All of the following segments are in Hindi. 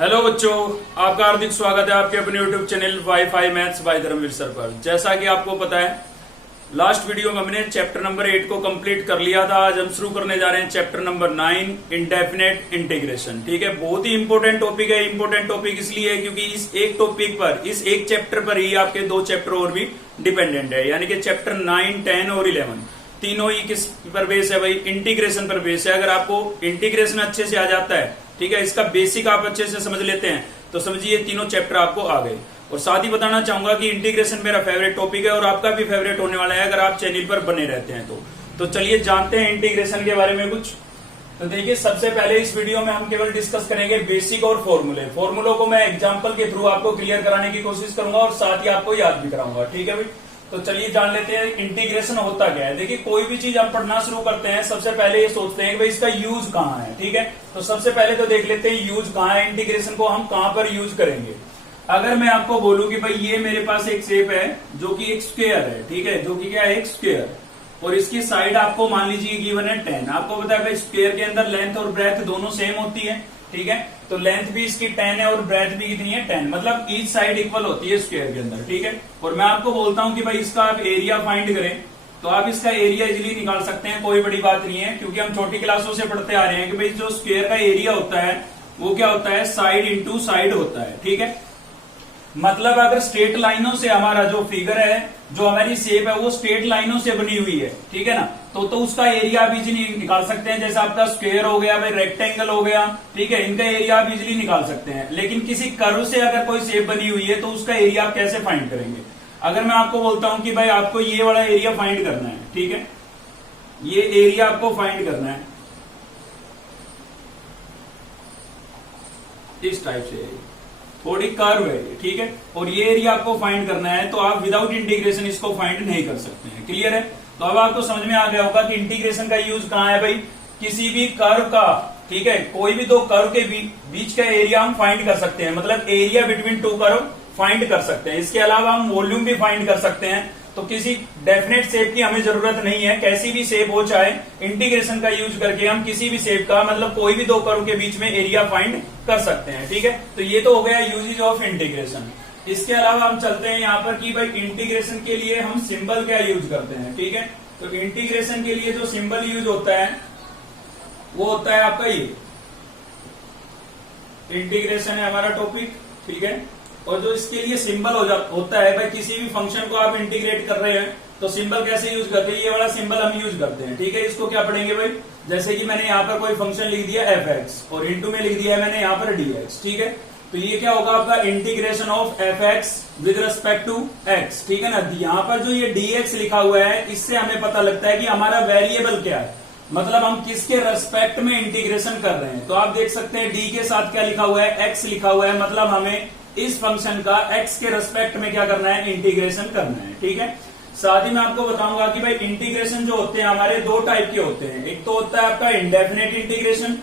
हेलो बच्चों, आपका हार्दिक स्वागत है आपके अपने YouTube channel WiFi maths by Dharmveer sir पर। जैसा कि आपको पता है, लास्ट वीडियो में हमने चैप्टर नंबर 8 को कंप्लीट कर लिया था। आज हम शुरू करने जा रहे हैं चैप्टर नंबर 9, इंडेफिनेट इंटीग्रेशन। ठीक है, बहुत ही इंपॉर्टेंट टॉपिक है। इंपॉर्टेंट टॉपिक इसलिए है क्योंकि इस एक टॉपिक पर, इस एक चैप्टर पर ही आपके दो चैप्टर और भी डिपेंडेंट है। यानी कि चैप्टर 9, 10 और 11 तीनों ही किस पर बेस है भाई? इंटीग्रेशन पर बेस है। अगर आपको इंटीग्रेशन अच्छे से आ जाता है, ठीक है, इसका बेसिक आप अच्छे से समझ लेते हैं, तो समझिए तीनों चैप्टर आपको आ गए। और साथ ही बताना चाहूंगा कि इंटीग्रेशन मेरा फेवरेट टॉपिक है और आपका भी फेवरेट होने वाला है अगर आप चैनल पर बने रहते हैं तो चलिए जानते हैं इंटीग्रेशन के बारे में कुछ। तो देखिए, सबसे पहले इस वीडियो में हम केवल डिस्कस करेंगे बेसिक और फॉर्मूले। फॉर्मूलों को मैं एग्जाम्पल के थ्रू आपको क्लियर कराने की कोशिश करूंगा और साथ ही आपको याद भी कराऊंगा। ठीक है भाई, तो चलिए जान लेते हैं इंटीग्रेशन होता क्या है। देखिए, कोई भी चीज हम पढ़ना शुरू करते हैं, सबसे पहले ये सोचते हैं कि भाई इसका यूज कहाँ है। ठीक है, तो सबसे पहले तो देख लेते हैं यूज कहाँ है, इंटीग्रेशन को हम कहाँ पर यूज करेंगे। अगर मैं आपको बोलूं कि भाई ये मेरे पास एक शेप है जो कि एक स्क्वायर है, ठीक है, जो कि क्या है, एक स्क्वायर, और इसकी साइड आपको मान लीजिए गिवन है 10। आपको पता है भाई स्क्वायर के अंदर लेंथ और ब्रेथ दोनों सेम होती है। ठीक है, तो लेंथ भी इसकी 10 है और ब्रेथ भी कितनी है, 10, मतलब ईच साइड इक्वल होती है स्क्वायर के अंदर। ठीक है, और मैं आपको बोलता हूं कि भाई इसका आप एरिया फाइंड करें, तो आप इसका एरिया इजिली निकाल सकते हैं। कोई बड़ी बात नहीं है, क्योंकि हम छोटी क्लासों से पढ़ते आ रहे हैं कि भाई जो स्क्वायर का एरिया होता है वो क्या होता है, साइड इंटू साइड होता है। ठीक है, मतलब अगर स्ट्रेट लाइनों से हमारा जो फिगर है, जो हमारी शेप है, वो स्ट्रेट लाइनों से बनी हुई है, ठीक है ना, तो उसका एरिया आप इजिली निकाल सकते हैं। जैसे आपका स्क्वायर हो गया भाई, रेक्टेंगल हो गया, ठीक है, इनका एरिया आप इजिली निकाल सकते हैं। लेकिन किसी कर्व से अगर कोई शेप बनी हुई है तो उसका एरिया आप कैसे फाइंड करेंगे? अगर मैं आपको बोलता हूं कि भाई आपको ये वाला एरिया फाइंड करना है, ठीक है, ये एरिया आपको फाइंड करना है इस टाइप से, थोड़ी कर्व है, ठीक है, और ये एरिया आपको फाइंड करना है, तो आप विदाउट इंटीग्रेशन इसको फाइंड नहीं कर सकते हैं। क्लियर है? तो अब आपको समझ में आ गया होगा कि इंटीग्रेशन का यूज कहाँ है भाई? किसी भी कर्व का, ठीक है, कोई भी दो कर्व के बीच का एरिया हम फाइंड कर सकते हैं, मतलब area between two curve find कर सकते हैं। इसके अलावा हम वॉल्यूम भी फाइंड कर सकते हैं। तो किसी डेफिनेट शेप की हमें जरूरत नहीं है, कैसी भी शेप हो, चाहे इंटीग्रेशन का यूज करके हम किसी भी शेप का, मतलब कोई भी दो कर्व के बीच में एरिया फाइंड कर सकते हैं। ठीक है, तो ये तो हो गया यूजेज ऑफ इंटीग्रेशन। इसके अलावा हम चलते हैं यहाँ पर कि भाई इंटीग्रेशन के लिए हम सिंबल क्या यूज करते हैं। ठीक है, तो इंटीग्रेशन के लिए जो सिंबल यूज होता है वो होता है आपका ये इंटीग्रेशन है हमारा टॉपिक। ठीक है, और जो इसके लिए सिंबल होता है भाई, किसी भी फंक्शन को आप इंटीग्रेट कर रहे हैं तो सिंबल कैसे यूज करते हैं? ये वाला सिंबल हम यूज करते हैं। ठीक है, इसको क्या पढ़ेंगे भाई? जैसे कि मैंने यहाँ पर कोई फंक्शन लिख दिया fx और इनटू में लिख दिया है मैंने यहाँ पर dx। ठीक है, तो ये क्या होगा आपका integration of fx with respect to x। ठीक है ना, यहाँ पर जो ये dx लिखा हुआ है, इससे हमें पता लगता है कि हमारा वेरिएबल क्या है, मतलब हम किसके रेस्पेक्ट में इंटीग्रेशन कर रहे हैं। तो आप देख सकते हैं d के साथ क्या लिखा हुआ है, x लिखा हुआ है, मतलब हमें इस फंक्शन का x के रेस्पेक्ट में क्या करना है, इंटीग्रेशन करना है। ठीक है, साथ ही मैं आपको बताऊंगा कि भाई इंटीग्रेशन जो होते हैं हमारे दो टाइप के होते हैं। एक तो होता है आपका इंडेफिनेट इंटीग्रेशन,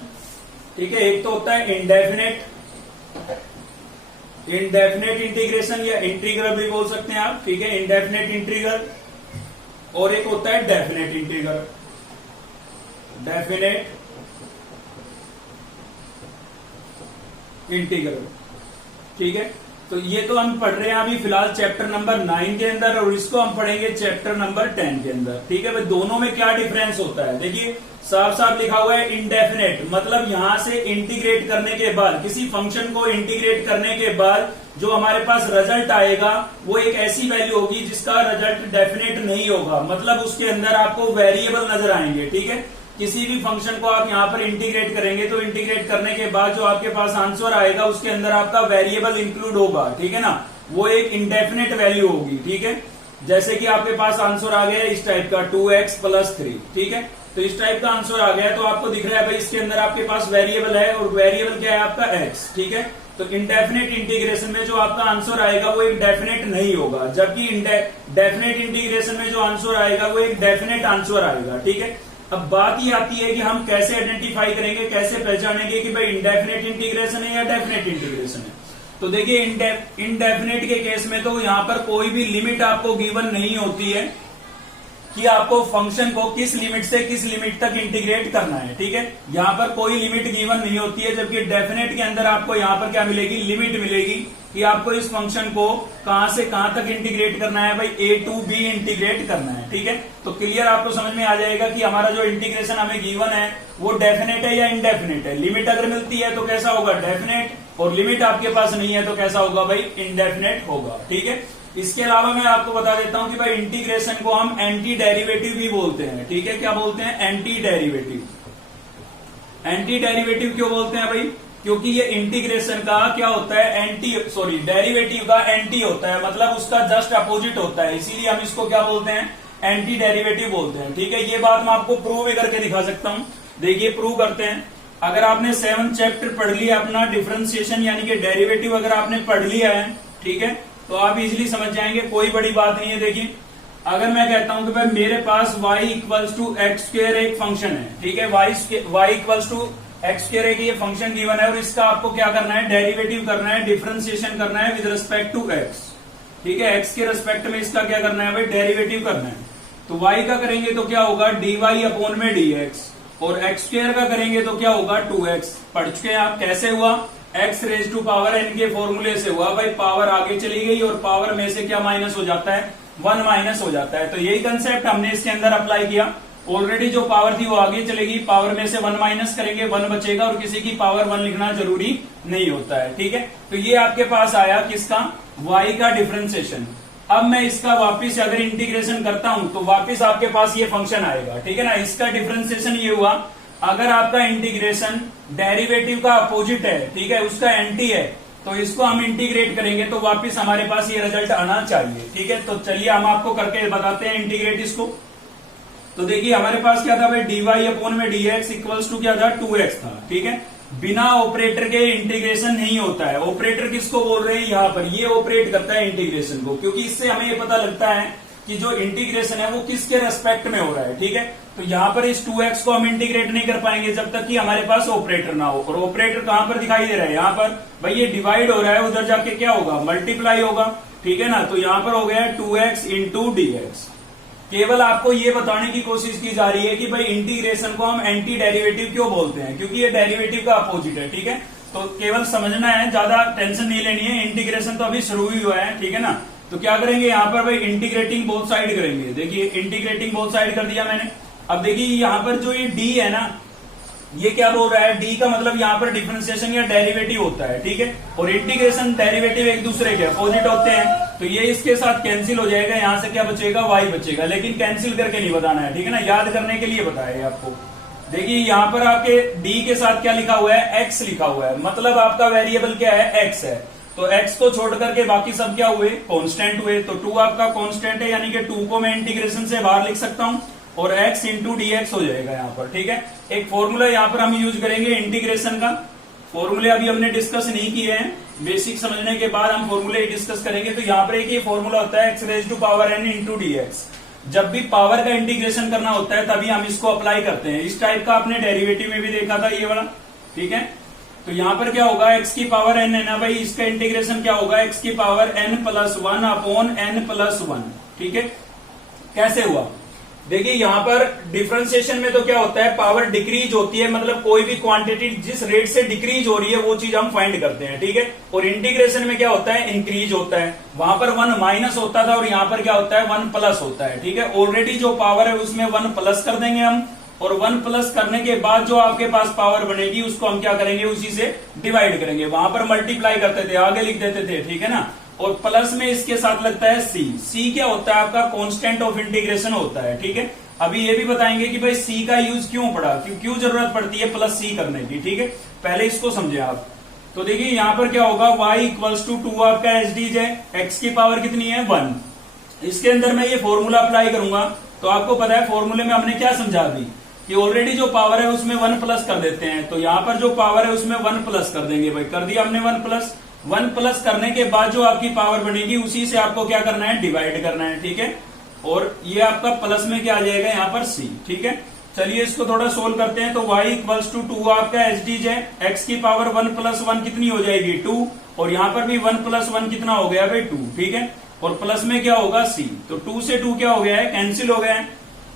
ठीक है, एक तो होता है इंडेफिनेट इंटीग्रेशन या इंटीग्रल भी बोल सकते हैं आप। ठीक है, इंडेफिनेट इंटीग्रल, और एक होता है डेफिनेट इंटीग्रल, डेफिनेट इंटीग्रल। ठीक है, तो ये तो हम पढ़ रहे हैं अभी फिलहाल चैप्टर नंबर 9 के अंदर, और इसको हम पढ़ेंगे चैप्टर नंबर 10 के अंदर। ठीक है भाई, दोनों में क्या डिफरेंस होता है? देखिए, साफ साफ लिखा हुआ है इंडेफिनेट, मतलब यहां से इंटीग्रेट करने के बाद, किसी फंक्शन को इंटीग्रेट करने के बाद जो हमारे पास रिजल्ट आएगा वो एक ऐसी वैल्यू होगी जिसका रिजल्ट डेफिनेट नहीं होगा, मतलब उसके अंदर आपको वेरिएबल नजर आएंगे। ठीक है, किसी भी फंक्शन को आप यहाँ पर इंटीग्रेट करेंगे तो इंटीग्रेट करने के बाद जो आपके पास आंसर आएगा उसके अंदर आपका वेरिएबल इंक्लूड होगा। ठीक है ना, वो एक इंडेफिनेट वैल्यू होगी। ठीक है, जैसे कि आपके पास आंसर आ गया इस टाइप का 2x + 3। ठीक है, तो इस टाइप का आंसर आ गया, तो आपको दिख रहा है भाई इसके अंदर आपके पास वेरिएबल है, और वेरिएबल क्या है आपका x। ठीक है, तो इंडेफिनेट इंटीग्रेशन में जो आपका आंसर आएगा वो एक डेफिनेट नहीं होगा, जबकि डेफिनेट इंटीग्रेशन में जो आंसर आएगा वो एक डेफिनेट आंसर आएगा। ठीक है, अब बात ये आती है कि हम कैसे आइडेंटिफाई करेंगे, कैसे पहचानेंगे कि भाई इंडेफिनेट इंटीग्रेशन है या डेफिनेट इंटीग्रेशन है। तो देखिए, इंडेफिनेट के केस में तो यहाँ पर कोई भी लिमिट आपको गिवन नहीं होती है। कि आपको फंक्शन को किस लिमिट से किस लिमिट तक इंटीग्रेट करना है। ठीक है, यहाँ पर कोई लिमिट गिवन नहीं होती है, जबकि डेफिनेट के अंदर आपको यहाँ पर क्या मिलेगी, लिमिट मिलेगी कि आपको इस फंक्शन को कहां से कहां तक इंटीग्रेट करना है भाई, a टू b इंटीग्रेट करना है। ठीक है, तो क्लियर आपको समझ में आ जाएगा कि हमारा जो इंटीग्रेशन हमें गिवन है वो डेफिनेट है या इनडेफिनेट है। लिमिट अगर मिलती है तो कैसा होगा, डेफिनेट, और लिमिट आपके पास नहीं है तो कैसा होगा भाई, इनडेफिनेट होगा। ठीक है, इसके अलावा मैं आपको बता देता हूं कि भाई इंटीग्रेशन को हम एंटी डेरिवेटिव भी बोलते हैं। ठीक है, क्या बोलते हैं, एंटी डेरिवेटिव। एंटी डेरिवेटिव क्यों बोलते हैं भाई, क्योंकि ये इंटीग्रेशन का क्या होता है, डेरिवेटिव का एंटी होता है, मतलब उसका जस्ट अपोजिट होता है, इसीलिए हम इसको क्या बोलते हैं, एंटी डेरिवेटिव बोलते हैं। ठीक है, ये बात मैं आपको प्रूव भी करके दिखा सकता हूं। देखिए प्रूव करते हैं। अगर आपने 7th चैप्टर पढ़ लिया अपना डिफरेंशिएशन यानी कि डेरिवेटिव अगर आपने पढ़ लिया है, ठीक है, तो आप इजिली समझ जाएंगे, कोई बड़ी बात नहीं है। देखिए अगर मैं कहता हूं कि भाई मेरे पास y equals to X square एक फंक्शन है, ठीक है, y equals to X square एक ये फंक्शन गिवन है और इसका आपको क्या करना है, डेरिवेटिव करना है, डिफरेंशिएशन करना है विद रिस्पेक्ट टू x। ठीक है, x के रिस्पेक्ट में इसका क्या करना है भाई, डेरिवेटिव करना है। तो y का करेंगे तो क्या होगा, dy अपॉन में dx, और एक्स स्क्र का करेंगे तो क्या होगा, 2x। पढ़ चुके हैं आप, कैसे हुआ, x raise to power n के फॉर्मूले से हुआ भाई, पावर आगे चली गई और पावर में से क्या माइनस हो जाता है, 1 माइनस हो जाता है। तो यही कंसेप्ट हमने इसके अंदर अप्लाई किया। ऑलरेडी जो पावर थी वो आगे चलेगी, पावर में से 1 माइनस करेंगे, 1 बचेगा, और किसी की पावर 1 लिखना जरूरी नहीं होता है। ठीक है, तो ये आपके पास आया किसका, y का डिफरेंशिएशन। अब मैं इसका वापिस अगर इंटीग्रेशन करता हूं तो वापिस आपके पास ये फंक्शन आएगा। ठीक है ना, इसका डिफरेंशिएशन ये हुआ। अगर आपका इंटीग्रेशन डेरिवेटिव का अपोजिट है, ठीक है, उसका एंटी है, तो इसको हम इंटीग्रेट करेंगे तो वापिस हमारे पास ये रिजल्ट आना चाहिए। ठीक है, तो चलिए हम आपको करके बताते हैं इंटीग्रेट इसको। तो देखिए हमारे पास क्या था भाई, dy अपॉन में dx इक्वल्स टू क्या था, 2x था। ठीक है, बिना ऑपरेटर के इंटीग्रेशन नहीं होता है। ऑपरेटर किसको बोल रहे हैं, यहाँ पर ये ऑपरेट करता है इंटीग्रेशन को, क्योंकि इससे हमें ये पता लगता है कि जो इंटीग्रेशन है वो किसके रेस्पेक्ट में हो रहा है। ठीक है, तो यहाँ पर इस 2x को हम इंटीग्रेट नहीं कर पाएंगे जब तक कि हमारे पास ऑपरेटर ना हो। और ऑपरेटर कहां पर दिखाई दे रहा है, यहाँ पर भाई ये डिवाइड हो रहा है, उधर जाके क्या होगा, मल्टीप्लाई होगा। ठीक है ना, तो यहाँ पर हो गया 2x इंटू dx। केवल आपको ये बताने की कोशिश की जा रही है कि भाई इंटीग्रेशन को हम एंटी डेरिवेटिव क्यों बोलते हैं, क्योंकि ये डेरिवेटिव का अपोजिट है। ठीक है, तो केवल समझना है, ज्यादा टेंशन नहीं लेनी है। इंटीग्रेशन तो अभी शुरू ही हुआ है। ठीक है ना, तो क्या करेंगे यहाँ पर भाई, इंटीग्रेटिंग बोथ साइड करेंगे। देखिए इंटीग्रेटिंग बोथ साइड कर दिया मैंने। अब देखिए यहाँ पर जो ये d है ना, ये क्या बोल रहा है, d का मतलब यहाँ पर डिफरेंशिएशन या डेरिवेटिव होता है। ठीक है, और इंटीग्रेशन डेरिवेटिव एक दूसरे के अपोजिट होते हैं, तो ये इसके साथ कैंसिल हो जाएगा, यहाँ से क्या बचेगा, y बचेगा, लेकिन कैंसिल करके नहीं बताना है। ठीक है ना, याद करने के लिए बताया आपको। देखिए यहाँ पर आपके d के साथ क्या लिखा हुआ है, x लिखा हुआ है, मतलब आपका वेरिएबल क्या है, x है। तो x को छोड़ करके बाकी सब क्या हुए, कांस्टेंट हुए। तो 2 आपका कांस्टेंट है, यानी कि 2 को मैं इंटीग्रेशन से बाहर लिख सकता हूं, और x इंटू dx हो जाएगा यहाँ पर। ठीक है, एक फॉर्मूला यहाँ पर हम यूज करेंगे इंटीग्रेशन का। फॉर्मूले अभी हमने डिस्कस नहीं किए हैं, बेसिक समझने के बाद हम फॉर्मूले डिस्कस करेंगे। तो यहाँ पर एक ये फॉर्मूला होता है, x raise to power n into dx। जब भी पावर का इंटीग्रेशन करना होता है तभी हम इसको अप्लाई करते हैं। इस टाइप का आपने डेरिवेटिव में भी देखा था ये वाला। ठीक है, तो यहाँ पर क्या होगा, x की पावर n है ना भाई, इसका इंटीग्रेशन क्या होगा, x की power n plus 1 upon n plus 1। ठीक है, कैसे हुआ, देखिए यहाँ पर डिफरेंशिएशन में तो क्या होता है, पावर डिक्रीज होती है, मतलब कोई भी क्वांटिटी जिस रेट से डिक्रीज हो रही है वो चीज हम फाइंड करते हैं। ठीक है, और इंटीग्रेशन में क्या होता है, इंक्रीज होता है। वहां पर 1 माइनस होता था और यहाँ पर क्या होता है, 1 प्लस होता है। ठीक है, ऑलरेडी जो पावर है उसमें 1 प्लस कर देंगे हम, और 1 प्लस करने के बाद जो आपके पास पावर बनेगी उसको हम क्या करेंगे, उसी से डिवाइड करेंगे। वहां पर मल्टीप्लाई करते थे, आगे लिख देते थे। ठीक है ना, और प्लस में इसके साथ लगता है c क्या होता है आपका, कांस्टेंट ऑफ इंटीग्रेशन होता है। ठीक है, अभी ये भी बताएंगे कि भाई c का यूज क्यों पड़ा, क्यों जरूरत पड़ती है प्लस c करने की। ठीक है, पहले इसको समझे आप। तो देखिए यहाँ पर क्या होगा, y इक्वल्स टू 2 आपका एच डी है, x की पावर कितनी है, 1। इसके अंदर मैं ये फॉर्मूला अप्लाई करूंगा, तो आपको पता है फॉर्मूले में हमने क्या समझा दी कि ऑलरेडी जो पावर है उसमें 1 प्लस कर देते हैं। तो यहाँ पर जो पावर है उसमें 1 प्लस कर देंगे भाई, कर दिया हमने 1 प्लस करने के बाद जो आपकी पावर बनेगी उसी से आपको क्या करना है, डिवाइड करना है। ठीक है, और ये आपका प्लस में क्या आ जाएगा यहाँ पर c। ठीक है, चलिए इसको थोड़ा सोल्व करते हैं। तो y इक्वल्स टू 2 आपका एच डी है, x की पावर 1 प्लस 1 कितनी हो जाएगी, 2, और यहाँ पर भी 1 प्लस 1 कितना हो गया भाई, 2। ठीक है, और प्लस में क्या होगा c, तो 2 से 2 क्या हो गया है, कैंसिल हो गया है।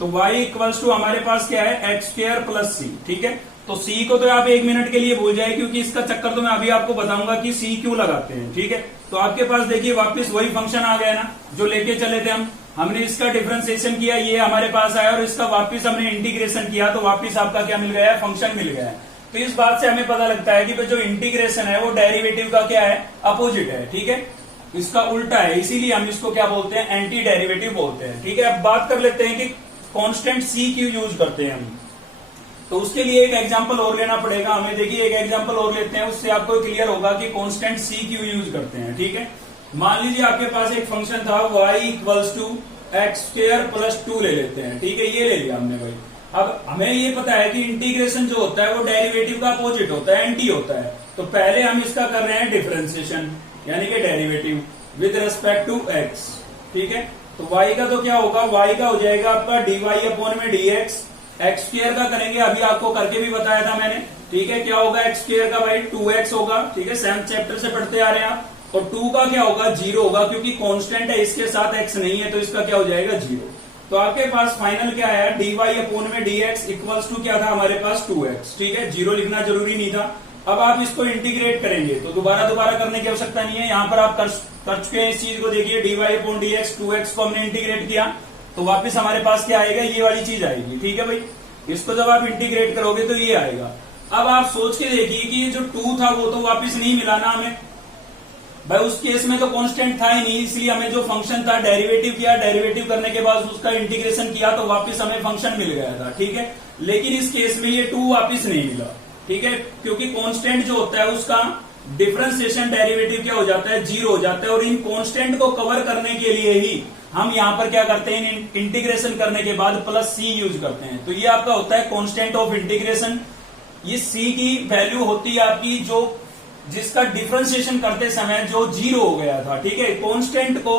तो y इक्वल्स टू हमारे पास क्या है, एक्स स्क्वायर प्लस सी। ठीक है, तो c को तो आप 1 मिनट के लिए भूल जाए, क्योंकि इसका चक्कर तो मैं अभी आपको बताऊंगा कि c क्यों लगाते हैं। ठीक है, तो आपके पास देखिए वापस वही फंक्शन आ गया ना जो लेके चले थे हमने इसका डिफरेंशिएशन किया, ये हमारे पास आया, और इसका वापस हमने इंटीग्रेशन किया, तो वापस आपका क्या मिल गया है, फंक्शन मिल गया है। तो इस बात से हमें पता लगता है कि जो इंटीग्रेशन है वो डेरिवेटिव का क्या है, अपोजिट है। ठीक है, इसका उल्टा है, इसीलिए हम इसको क्या बोलते हैं, एंटी डेरिवेटिव बोलते हैं। ठीक है, अब बात कर लेते हैं कि कांस्टेंट सी क्यों यूज करते हैं हम। तो उसके लिए एक एग्जांपल और लेना पड़ेगा हमें। देखिए एक एग्जांपल और लेते हैं, उससे आपको क्लियर होगा कि कांस्टेंट सी क्यों यूज करते हैं। ठीक है, मान लीजिए आपके पास एक फंक्शन था y equals to X square plus 2 ले लेते हैं। ठीक है, ये ले लिया हमने भाई। अब हमें ये पता है कि इंटीग्रेशन जो होता है वो डेरिवेटिव का अपोजिट होता है, एंटी होता है। तो पहले हम इसका कर रहे हैं डिफरेंशिएशन, यानी कि derivative with respect to x। ठीक है, तो y का तो क्या होगा, y का हो जाएगा आपका dy अपॉन में dx। एक्स स्क्वायर का करेंगे, अभी आपको करके भी बताया था मैंने। ठीक है, क्या होगा एक्स स्क्वायर का भाई 2x होगा। ठीक है, 7th चैप्टर से पढ़ते आ रहे हैं आप। और 2 का क्या होगा, 0 होगा, क्योंकि कांस्टेंट है, इसके साथ x नहीं है, तो इसका क्या हो जाएगा, 0। तो आपके पास फाइनल क्या है, dy अपॉन में dx इक्वल्स टू क्या था हमारे पास, 2x। ठीक है, 0 लिखना जरूरी नहीं था। अब आप इसको इंटीग्रेट करेंगे तो दोबारा करने की आवश्यकता नहीं है, यहाँ पर आप कर चुके हैं इस चीज को। देखिए dy अपॉन dx 2x को हमने इंटीग्रेट किया, तो वापस हमारे पास क्या आएगा, ये वाली चीज आएगी। ठीक है भाई, इसको जब आप इंटीग्रेट करोगे तो ये आएगा। अब आप सोच के देखिए कि जो 2 था वो तो वापस नहीं मिला ना हमें भाई, उस केस में तो कांस्टेंट था ही नहीं, इसलिए हमें जो फंक्शन था डेरिवेटिव किया, डेरिवेटिव करने के बाद उसका इंटीग्रेशन किया, तो वापस हमें फंक्शन मिल गया था। ठीक है, लेकिन इस केस में ये 2 वापस नहीं मिला। ठीक है, क्योंकि कांस्टेंट जो होता है उसका डिफरेंशिएशन डेरिवेटिव क्या हो जाता है, 0 हो जाता है। और इन कांस्टेंट को कवर करने के लिए ही हम यहाँ पर क्या करते हैं, इंटीग्रेशन करने के बाद प्लस सी यूज करते हैं। तो ये आपका होता है कांस्टेंट ऑफ इंटीग्रेशन। ये सी की वैल्यू होती है आपकी जो जिसका डिफरेंशिएशन करते समय जो 0 हो गया था। ठीक है, कांस्टेंट को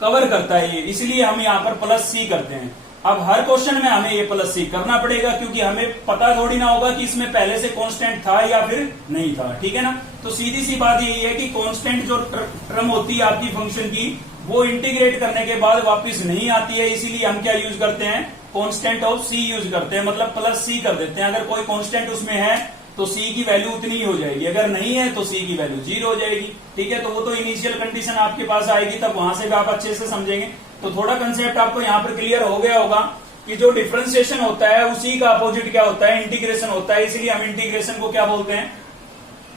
कवर करता है ये, इसलिए हम यहाँ पर प्लस सी करते हैं। अब हर क्वेश्चन में हमें ये प्लस सी करना पड़ेगा, क्योंकि हमें पता थोड़ी ना होगा कि इसमें पहले से कांस्टेंट था या फिर नहीं था। ठीक है ना, तो सीधी सी बात यही है कि कांस्टेंट जो टर्म होती है आपकी फंक्शन की, वो इंटीग्रेट करने के बाद वापस नहीं आती है, इसीलिए हम क्या यूज करते हैं, कांस्टेंट ऑफ सी यूज करते हैं, मतलब प्लस सी कर देते हैं। अगर कोई कांस्टेंट उसमें है तो सी की वैल्यू उतनी ही हो जाएगी, अगर नहीं है तो सी की वैल्यू 0 हो जाएगी। ठीक है, तो वो तो इनिशियल कंडीशन आपके पास आएगी, तब वहां से भी आप अच्छे से समझेंगे। तो थोड़ा कंसेप्ट आपको यहाँ पर क्लियर हो गया होगा कि जो डिफरेंशिएशन होता है उसी का अपोजिट क्या होता है, इंटीग्रेशन होता है। इसीलिए हम इंटीग्रेशन को क्या बोलते हैं,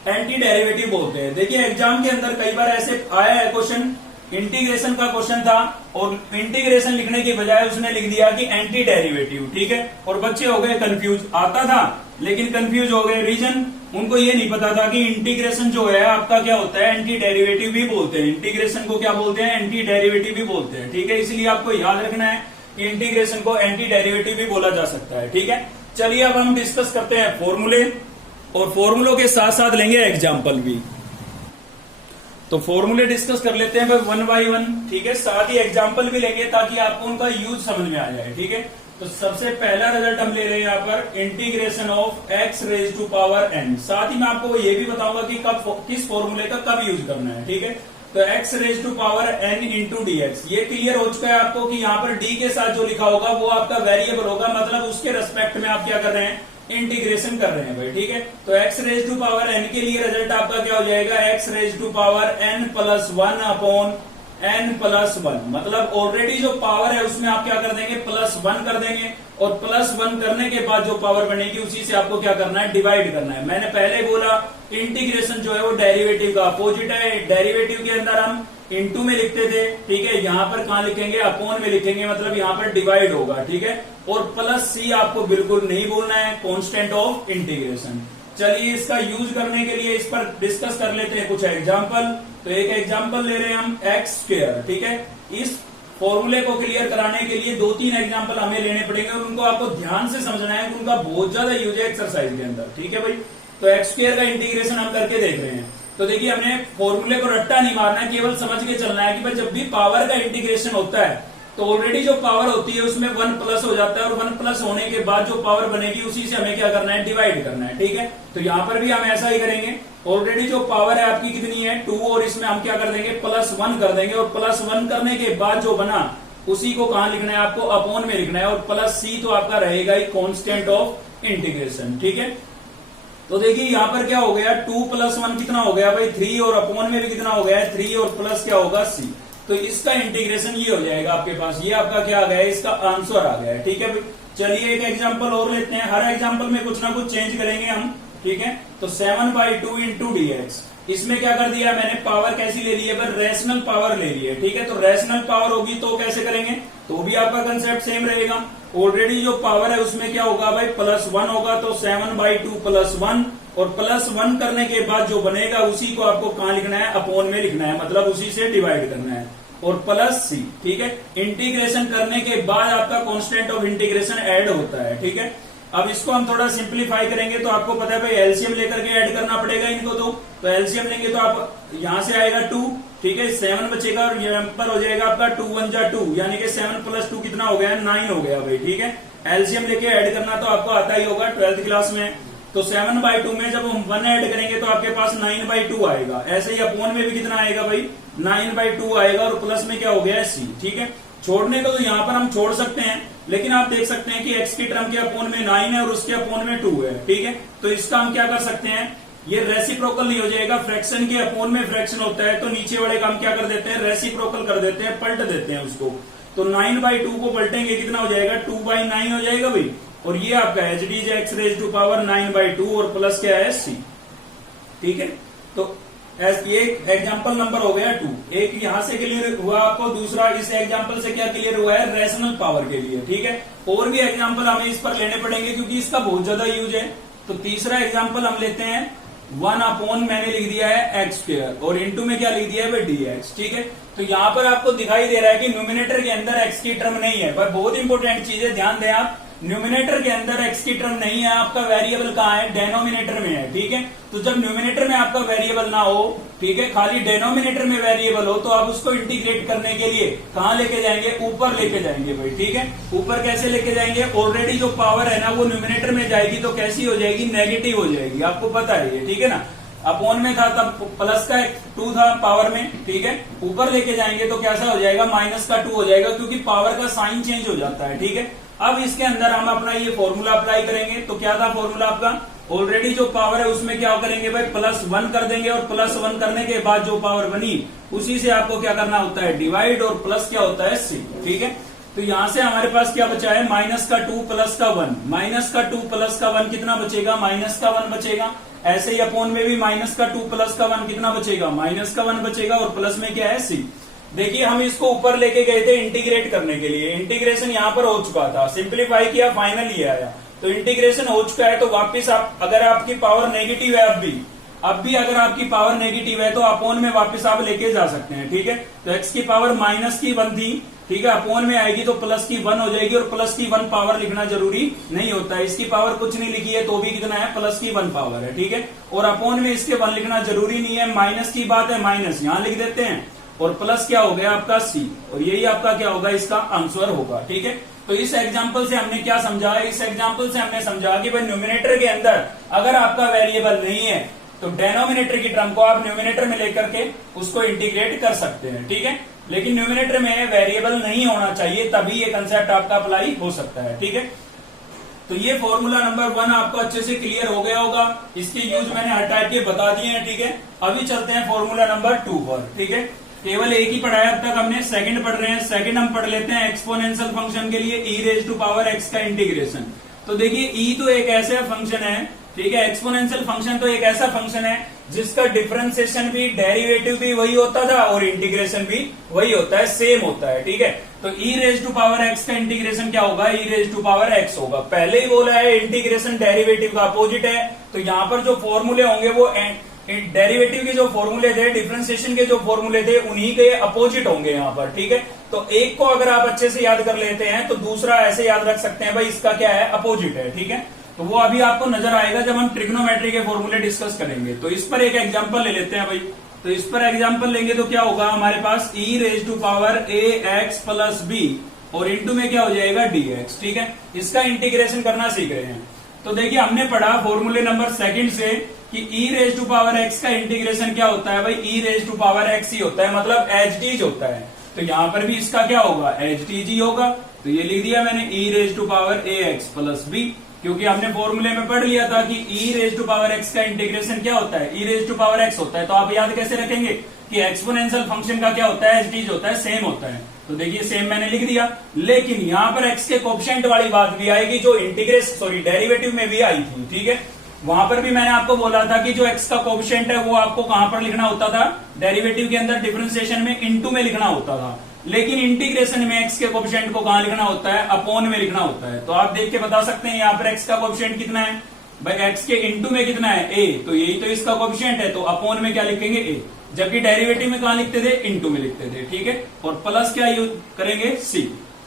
एंटी डेरिवेटिव बोलते हैं। देखिए एग्जाम के अंदर कई बार ऐसे आया है क्वेश्चन, इंटीग्रेशन का क्वेश्चन था और इंटीग्रेशन लिखने के बजाय उसने लिख दिया कि एंटी डेरिवेटिव। ठीक है, और बच्चे हो गए कंफ्यूज, आता था लेकिन कंफ्यूज हो गए। रीजन, उनको ये नहीं पता था कि इंटीग्रेशन जो है आपका क्या होता है, एंटी डेरिवेटिव भी बोलते हैं। इंटीग्रेशन को क्या बोलते हैं, एंटी डेरिवेटिव भी बोलते हैं। ठीक है, इसलिए आपको याद रखना है कि इंटीग्रेशन को एंटी डेरिवेटिव भी बोला जा सकता है। ठीक है, चलिए अब हम डिस्कस करते हैं फॉर्मूले, और फॉर्मूलों के साथ साथ लेंगे एग्जाम्पल भी। तो फॉर्मूले डिस्कस कर लेते हैं भाई 1 बाय 1। ठीक है, साथ ही एग्जाम्पल भी लेंगे ताकि आपको उनका यूज समझ में आ जाए। ठीक है, तो सबसे पहला रिजल्ट हम ले रहे हैं यहाँ पर integration of x raise to power n। साथ ही मैं आपको ये भी बताऊंगा कि कब किस फॉर्मूले का कब यूज करना है। ठीक है, तो x raise to power n into dx, ये क्लियर हो चुका है आपको कि यहाँ पर d के साथ जो लिखा होगा वो आपका वेरिएबल होगा, मतलब उसके रेस्पेक्ट में आप क्या कर रहे हैं, इंटीग्रेशन कर रहे हैं भाई। ठीक है, तो x raise to power n के लिए रिजल्ट आपका क्या हो जाएगा, x raise to power n plus 1 upon n plus 1, मतलब ऑलरेडी जो पावर है उसमें आप क्या कर देंगे, प्लस 1 कर देंगे, और प्लस 1 करने के बाद जो पावर बनेगी उसी से आपको क्या करना है, डिवाइड करना है। मैंने पहले बोला इंटीग्रेशन जो है वो डेरिवेटिव का अपोजिट है। डेरिवेटिव के अंदर हम इनटू में लिखते थे, ठीक है, यहाँ पर कहाँ लिखेंगे, अपॉन में लिखेंगे, मतलब यहाँ पर डिवाइड होगा। ठीक है, और प्लस सी आपको बिल्कुल नहीं बोलना है, कांस्टेंट ऑफ इंटीग्रेशन। चलिए इसका यूज करने के लिए इस पर डिस्कस कर लेते हैं कुछ एग्जाम्पल। तो एक एग्जाम्पल ले रहे हैं हम एक्स स्क्वायर। ठीक है, इस फॉर्मूले को क्लियर कराने के लिए 2-3 एग्जाम्पल हमें लेने पड़ेंगे और उनको आपको ध्यान से समझना है, उनका बहुत ज्यादा यूज है एक्सरसाइज के अंदर। ठीक है भाई, तो एक्स स्क्वायर का इंटीग्रेशन हम करके देख रहे हैं। तो देखिए हमने फॉर्मूले को रट्टा नहीं मारना है, केवल समझ के चलना है कि भाई जब भी पावर का इंटीग्रेशन होता है तो ऑलरेडी जो पावर होती है उसमें 1 प्लस हो जाता है, और 1 प्लस होने के बाद जो पावर बनेगी उसी से हमें क्या करना है, डिवाइड करना है। ठीक है, तो यहाँ पर भी हम ऐसा ही करेंगे। ऑलरेडी जो पावर है आपकी कितनी है, 2, और इसमें हम क्या कर देंगे, प्लस 1 कर देंगे, और प्लस 1 करने के बाद जो बना उसी को कहां लिखना है आपको, अपॉन में लिखना है, और प्लस सी तो आपका रहेगा ही कांस्टेंट ऑफ इंटीग्रेशन, ठीक है। तो देखिए यहां पर क्या हो गया, 2 + 1 कितना हो गया भाई 3, और अपॉन में भी कितना हो गया है 3, और प्लस क्या होगा सी। तो इसका इंटीग्रेशन ये हो जाएगा आपके पास, ये आपका क्या आ गया है, इसका आंसर आ गया है, ठीक है भाई। चलिए एक एग्जांपल और लेते हैं, हर एग्जांपल में कुछ ना कुछ चेंज करेंगे हम, ठीक है। तो 7/2 इंटू dx, इसमें क्या कर दिया मैंने, पावर कैसी ले ली है भाई, रैशनल पावर ले ली है, ठीक है। तो रैशनल पावर होगी तो कैसे करेंगे, तो भी आपका कंसेप्ट सेम रहेगा। ऑलरेडी जो पावर है उसमें क्या होगा भाई +1 होगा, तो 7/2 + 1, और +1 करने के बाद जो बनेगा उसी को आपको कहां लिखना है, अपॉन में लिखना है, मतलब उसी से डिवाइड करना है, और प्लस सी, ठीक है। इंटीग्रेशन करने के बाद आपका कांस्टेंट ऑफ इंटीग्रेशन ऐड होता है, ठीक है। अब इसको हम थोड़ा सिंप्लीफाई करेंगे, तो आपको पता है भाई एलसीएम लेकर के ऐड करना पड़ेगा इनको, तो एलसीएम लेंगे तो आप यहां से आएगा 2, ठीक है, 7 बचेगा, और यहाँ पर हो जाएगा आपका 2 × 1 = 2, यानी कि 7 + 2 कितना हो गया, 9 हो गया भाई, ठीक है। एलसीएम लेके ऐड करना तो आपको आता ही होगा 12th क्लास में। तो 7/2 में जब हम 1 ऐड करेंगे तो आपके पास 9/2 आएगा। ऐसे ही अपॉन में भी कितना आएगा भाई 9/2 आएगा, और प्लस में क्या हो गया है सी, ठीक है। छोड़ने को तो यहाँ पर हम छोड़ सकते हैं, लेकिन आप देख सकते हैं कि x की टर्म के अपॉन में 9 है और उसके अपॉन में 2 है, ठीक है। तो इसका हम क्या कर सकते हैं, ये रेसिप्रोकल नहीं हो जाएगा, फ्रैक्शन के अपॉन में फ्रैक्शन होता है, तो नीचे वाले का हम क्या कर देते हैं, रेसिप्रोकल कर देते हैं, पलट देते हैं उसको। तो 9/2 को पलटेंगे कितना हो जाएगा, 2/9 हो जाएगा भाई, और ये आपका एच डी x⁻⁴ 9/2, और प्लस क्या है सी, ठीक है। तो ये एग्जाम्पल नंबर हो गया 2, एक यहां से क्लियर हुआ आपको, दूसरा इस एग्जाम्पल से क्या क्लियर हुआ है, रैशनल पावर के लिए, ठीक है। और भी एग्जाम्पल हमें इस पर लेने पड़ेंगे क्योंकि इसका बहुत ज्यादा यूज है। तो तीसरा एग्जाम्पल हम लेते हैं, 1/, मैंने लिख दिया है x², और इंटू में क्या लिख दिया है भाई dx, ठीक है। तो यहाँ पर आपको दिखाई दे रहा है कि न्यूमिनेटर के अंदर x की टर्म नहीं है, पर बहुत इंपॉर्टेंट चीज है, ध्यान दें आप, न्यूमिनेटर के अंदर x की टर्म नहीं है, आपका वेरिएबल कहाँ है, डेनोमिनेटर में है, ठीक है। तो जब न्यूमिनेटर में आपका वेरिएबल ना हो, ठीक है, खाली डेनोमिनेटर में वेरिएबल हो, तो आप उसको इंटीग्रेट करने के लिए कहाँ लेके जाएंगे, ऊपर लेके जाएंगे भाई, ठीक है। ऊपर कैसे लेके जाएंगे, ऑलरेडी जो पावर है ना वो न्यूमिनेटर में जाएगी, तो कैसी हो जाएगी, नेगेटिव हो जाएगी, आपको पता है ये, ठीक है ना। अपॉन में था तब प्लस का 2 था पावर में, ठीक है। ऊपर लेके जाएंगे तो कैसा हो जाएगा, -2 हो जाएगा, क्योंकि पावर का साइन चेंज हो जाता है, ठीक है। अब इसके अंदर हम अपना ये फॉर्मूला अप्लाई करेंगे, तो क्या था फॉर्मूला आपका, ऑलरेडी जो पावर है उसमें क्या करेंगे भाई +1 कर देंगे, और +1 करने के बाद जो पावर बनी उसी से आपको क्या करना होता है, डिवाइड, और प्लस क्या होता है सी, ठीक है। तो यहां से हमारे पास क्या बचा है, -2 + 1, -2 + 1 कितना बचेगा, -1 बचेगा। ऐसे ही अपॉन में भी -2 + 1 कितना बचेगा, -1 बचेगा, और प्लस में क्या है सी। देखिए हम इसको ऊपर लेके गए थे इंटीग्रेट करने के लिए, इंटीग्रेशन यहाँ पर हो चुका था, सिंप्लीफाई किया, फाइनल ये आया। तो इंटीग्रेशन हो चुका है, तो वापस आप, अगर आपकी पावर नेगेटिव है अब भी अगर आपकी पावर नेगेटिव है तो अपॉन में वापस आप लेके जा सकते हैं, ठीक है। तो x की पावर -1 थी, ठीक है, अपॉन में आएगी तो +1 हो जाएगी, और +1 पावर लिखना जरूरी नहीं होता है, इसकी पावर कुछ नहीं लिखी है तो भी कितना है, +1 पावर है, ठीक है। और अपॉन में इसके 1 लिखना जरूरी नहीं है, माइनस की बात है, माइनस यहां लिख देते हैं, और प्लस क्या हो गया आपका सी, और यही आपका क्या होगा, इसका आंसर होगा, ठीक है। तो इस एग्जाम्पल से हमने क्या समझा, इस एग्जाम्पल से हमने समझा कि भाई न्यूमिनेटर के अंदर अगर आपका वेरिएबल नहीं है तो डेनोमिनेटर की टर्म को आप न्यूमिनेटर में लेकर के उसको इंटीग्रेट कर सकते हैं, ठीक है। लेकिन न्यूमिनेटर में वेरिएबल नहीं होना चाहिए, तभी ये कंसेप्ट आपका अप्लाई हो सकता है, ठीक है। तो ये फॉर्मूला नंबर 1 आपको अच्छे से क्लियर हो गया होगा, इसके यूज मैंने हटा के बता दिए हैं, ठीक है। अभी चलते हैं फॉर्मूला नंबर 2 पर, ठीक है। केवल एक ही पढ़ाया अब तक हमने, सेकंड पढ़ रहे हैं। सेकंड हम पढ़ लेते हैं एक्सपोनेंशियल फंक्शन के लिए e⁻x का इंटीग्रेशन। तो देखिए e तो एक ऐसा फंक्शन है, ठीक है, एक्सपोनेंशियल फंक्शन तो एक ऐसा फंक्शन है जिसका डिफरेंशिएशन भी, डेरिवेटिव भी वही होता था और इंटीग्रेशन भी वही होता है, सेम होता है, ठीक है। तो e⁻x का इंटीग्रेशन क्या होगा, e⁻x होगा। पहले ही बोला है इंटीग्रेशन डेरिवेटिव का अपोजिट है, तो यहाँ पर जो फॉर्मूले होंगे वो डेरिवेटिव के जो फॉर्मूले थे, डिफरेंशिएशन के जो फॉर्मूले थे, उन्हीं के अपोजिट होंगे यहाँ पर, ठीक है। तो एक को अगर आप अच्छे से याद कर लेते हैं तो दूसरा ऐसे याद रख सकते हैं भाई इसका क्या है, अपोजिट है, ठीक है। तो वो अभी आपको नजर आएगा जब हम ट्रिग्नोमेट्री के फॉर्मूले डिस्कस करेंगे। तो इस पर एक एग्जांपल ले लेते हैं भाई। तो इस पर एग्जांपल लेंगे तो क्या होगा हमारे पास e⁻ax + b, और इंटू में क्या हो जाएगा dx, ठीक है। इसका इंटीग्रेशन करना सीख रहे हैं। तो देखिए हमने पढ़ा फॉर्मूले नंबर 2 से कि e⁻x का इंटीग्रेशन क्या होता है भाई, e⁻x ही होता है, मतलब एच होता है। तो यहां पर भी इसका क्या होगा, एच टी जी होगा। तो ये लिख दिया मैंने e raise to power A X plus B, क्योंकि हमने फॉर्मूले में पढ़ लिया था कि e raise to power x का इंटीग्रेशन क्या होता है, e raise to power x होता है। तो आप याद कैसे रखेंगे कि एक्सपोनेंशियल फंक्शन का क्या होता है, एच टी होता है, सेम होता है। तो देखिए सेम मैंने लिख दिया, लेकिन यहां पर x के कोएफिशिएंट वाली बात भी आएगी जो डेरिवेटिव में भी आई थी, ठीक है। वहां पर भी मैंने आपको बोला था कि जो x का कोएफिशिएंट है वो आपको कहां पर लिखना होता था, डेरिवेटिव के अंदर डिफरेंशिएशन में इनटू में लिखना होता था, लेकिन इंटीग्रेशन में x के कोएफिशिएंट को कहां लिखना होता है, अपॉन में लिखना होता है। तो आप देख के बता सकते हैं यहाँ पर x का कोएफिशिएंट कितना है भाई, x के इनटू में कितना है a, तो यही तो इसका कोएफिशिएंट है, तो अपॉन में क्या लिखेंगे a, जबकि डेरिवेटिव में कहां लिखते थे, इनटू में लिखते थे, ठीक है। और प्लस क्या यूज करेंगे, c,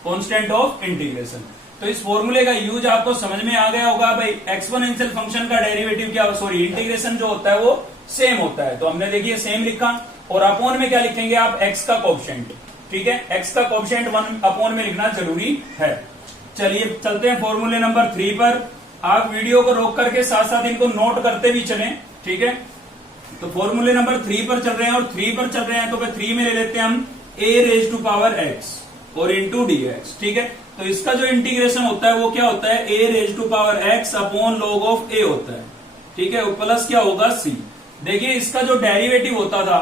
कांस्टेंट ऑफ इंटीग्रेशन। तो इस फॉर्मूले का यूज आपको समझ में आ गया होगा भाई, एक्सपोनेंशियल फंक्शन का डेरिवेटिव क्या, इंटीग्रेशन जो होता है वो सेम होता है। तो हमने देखिए सेम लिखा, और अपॉन में क्या लिखेंगे आप, x का कोएफिशिएंट, ठीक है। x का कोएफिशिएंट 1 अपॉन में लिखना जरूरी है। चलिए चलते हैं फॉर्मूले नंबर 3 पर। आप वीडियो को रोक करके साथ साथ इनको नोट करते भी चलें, ठीक है। तो फॉर्मूले नंबर 3 पर चल रहे हैं, और 3 पर चल रहे हैं तो 3 में ले लेते हैं हम a raise to power x और इंटू डी एक्स, ठीक है। तो इसका जो इंटीग्रेशन होता है वो क्या होता है, a raise to power x upon log of a होता है, ठीक है। प्लस क्या होगा c। देखिए इसका जो डेरिवेटिव होता था,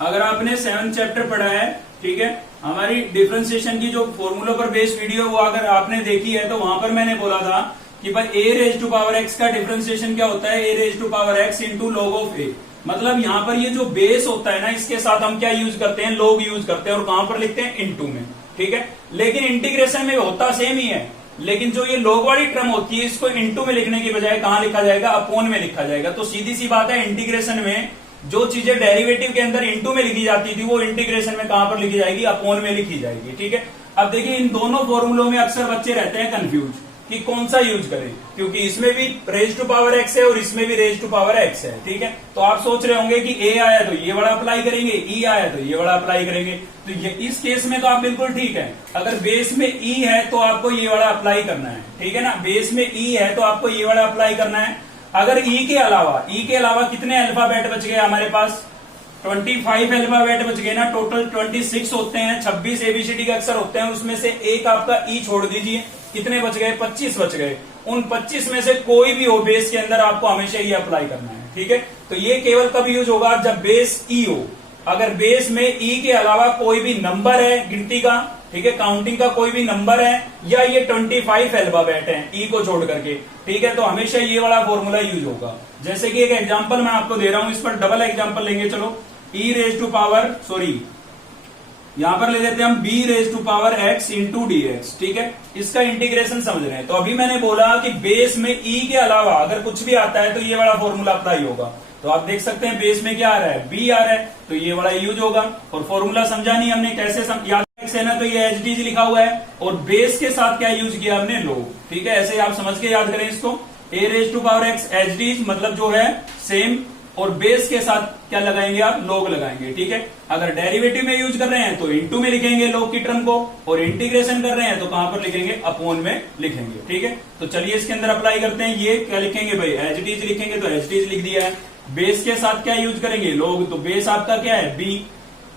अगर आपने 7th चैप्टर पढ़ा है, ठीक है, हमारी डिफरेंशिएशन की जो फॉर्मूला पर बेस्ड वीडियो वो अगर आपने देखी है, तो वहां पर मैंने बोला था कि भाई a raise to power x का डिफरेंशिएशन क्या होता है, a raise to power x into log of a। मतलब यहाँ पर ये जो बेस होता है ना, इसके साथ हम क्या यूज करते हैं, लॉग यूज करते हैं, और कहां पर लिखते हैं, इनटू में, ठीक है। लेकिन इंटीग्रेशन में होता सेम ही है, लेकिन जो ये लॉग वाली टर्म होती है इसको इनटू में लिखने की बजाय कहां लिखा जाएगा, अपॉन में लिखा जाएगा। तो सीधी सी बात है, इंटीग्रेशन में जो चीजें डेरिवेटिव के अंदर इनटू में लिखी जाती थी वो इंटीग्रेशन में कहां पर लिखी जाएगी, अपॉन में लिखी जाएगी, ठीक है। अब देखिए इन दोनों फॉर्मूलों में अक्सर बच्चे रहते हैं कंफ्यूज कि कौन सा यूज करें, क्योंकि इसमें भी रेज टू पावर x है और इसमें भी रेज टू पावर x है, ठीक है। तो आप सोच रहे होंगे कि a आया तो ये वाला अप्लाई करेंगे, e आया तो ये वाला अप्लाई करेंगे। तो ये इस केस में तो आप बिल्कुल ठीक है, अगर बेस में e है तो आपको ये वाला अप्लाई करना है, ठीक है ना। बेस में e है तो आपको ये वाला अप्लाई करना है। अगर e के अलावा कितने अल्फाबेट बच गए हमारे पास, 25 अल्फाबेट बच गए ना, टोटल 26 होते हैं, 26 एबीसीडी के अक्षर होते हैं, उसमें से एक आपका ई छोड़ दीजिए, कितने बच गए, 25 बच गए। उन 25 में से कोई भी हो बेस के अंदर आपको हमेशा ये अप्लाई करना है, ठीक है। तो ये केवल कब यूज होगा, जब बेस ई हो। अगर बेस में ई के अलावा कोई भी नंबर है गिनती का, ठीक है, काउंटिंग का कोई भी नंबर है, या ये 25 अल्फाबेट है ई को छोड़ करके, ठीक है, तो हमेशा ये वाला फॉर्मूला यूज होगा। जैसे कि एक एग्जांपल मैं आपको दे रहा हूं, इस पर डबल एग्जांपल लेंगे, चलो e रेज टू पावर यहां पर ले लेते हैं हम b raise to power x into D X, ठीक है। इसका इंटीग्रेशन समझ रहे हैं। तो अभी मैंने बोला कि बेस में e के अलावा अगर कुछ भी आता है तो ये वाला फॉर्मूला अप्लाई होगा। तो आप देख सकते हैं बेस में क्या आ रहा है, b आ रहा है, तो ये वाला यूज होगा। और फॉर्मूला समझा नहीं हमने, कैसे याद है ना, तो ये एच डी लिखा हुआ है, और बेस के साथ क्या यूज किया हमने, लॉग, ठीक है। ऐसे आप समझ के याद करें इसको, a raise to power x D डी मतलब जो है सेम, और बेस के साथ क्या लगाएंगे आप, लॉग लगाएंगे, ठीक है। अगर डेरिवेटिव में यूज कर रहे हैं तो इनटू में लिखेंगे लॉग की टर्म को, और इंटीग्रेशन कर रहे हैं तो कहां पर लिखेंगे, अपॉन में लिखेंगे, ठीक है। तो चलिए इसके अंदर अप्लाई करते हैं। ये क्या लिखेंगे भाई, एच डीज लिखेंगे, तो एच डीज लिख दिया है। बेस के साथ क्या यूज करेंगे, लॉग, तो बेस आपका क्या है, b।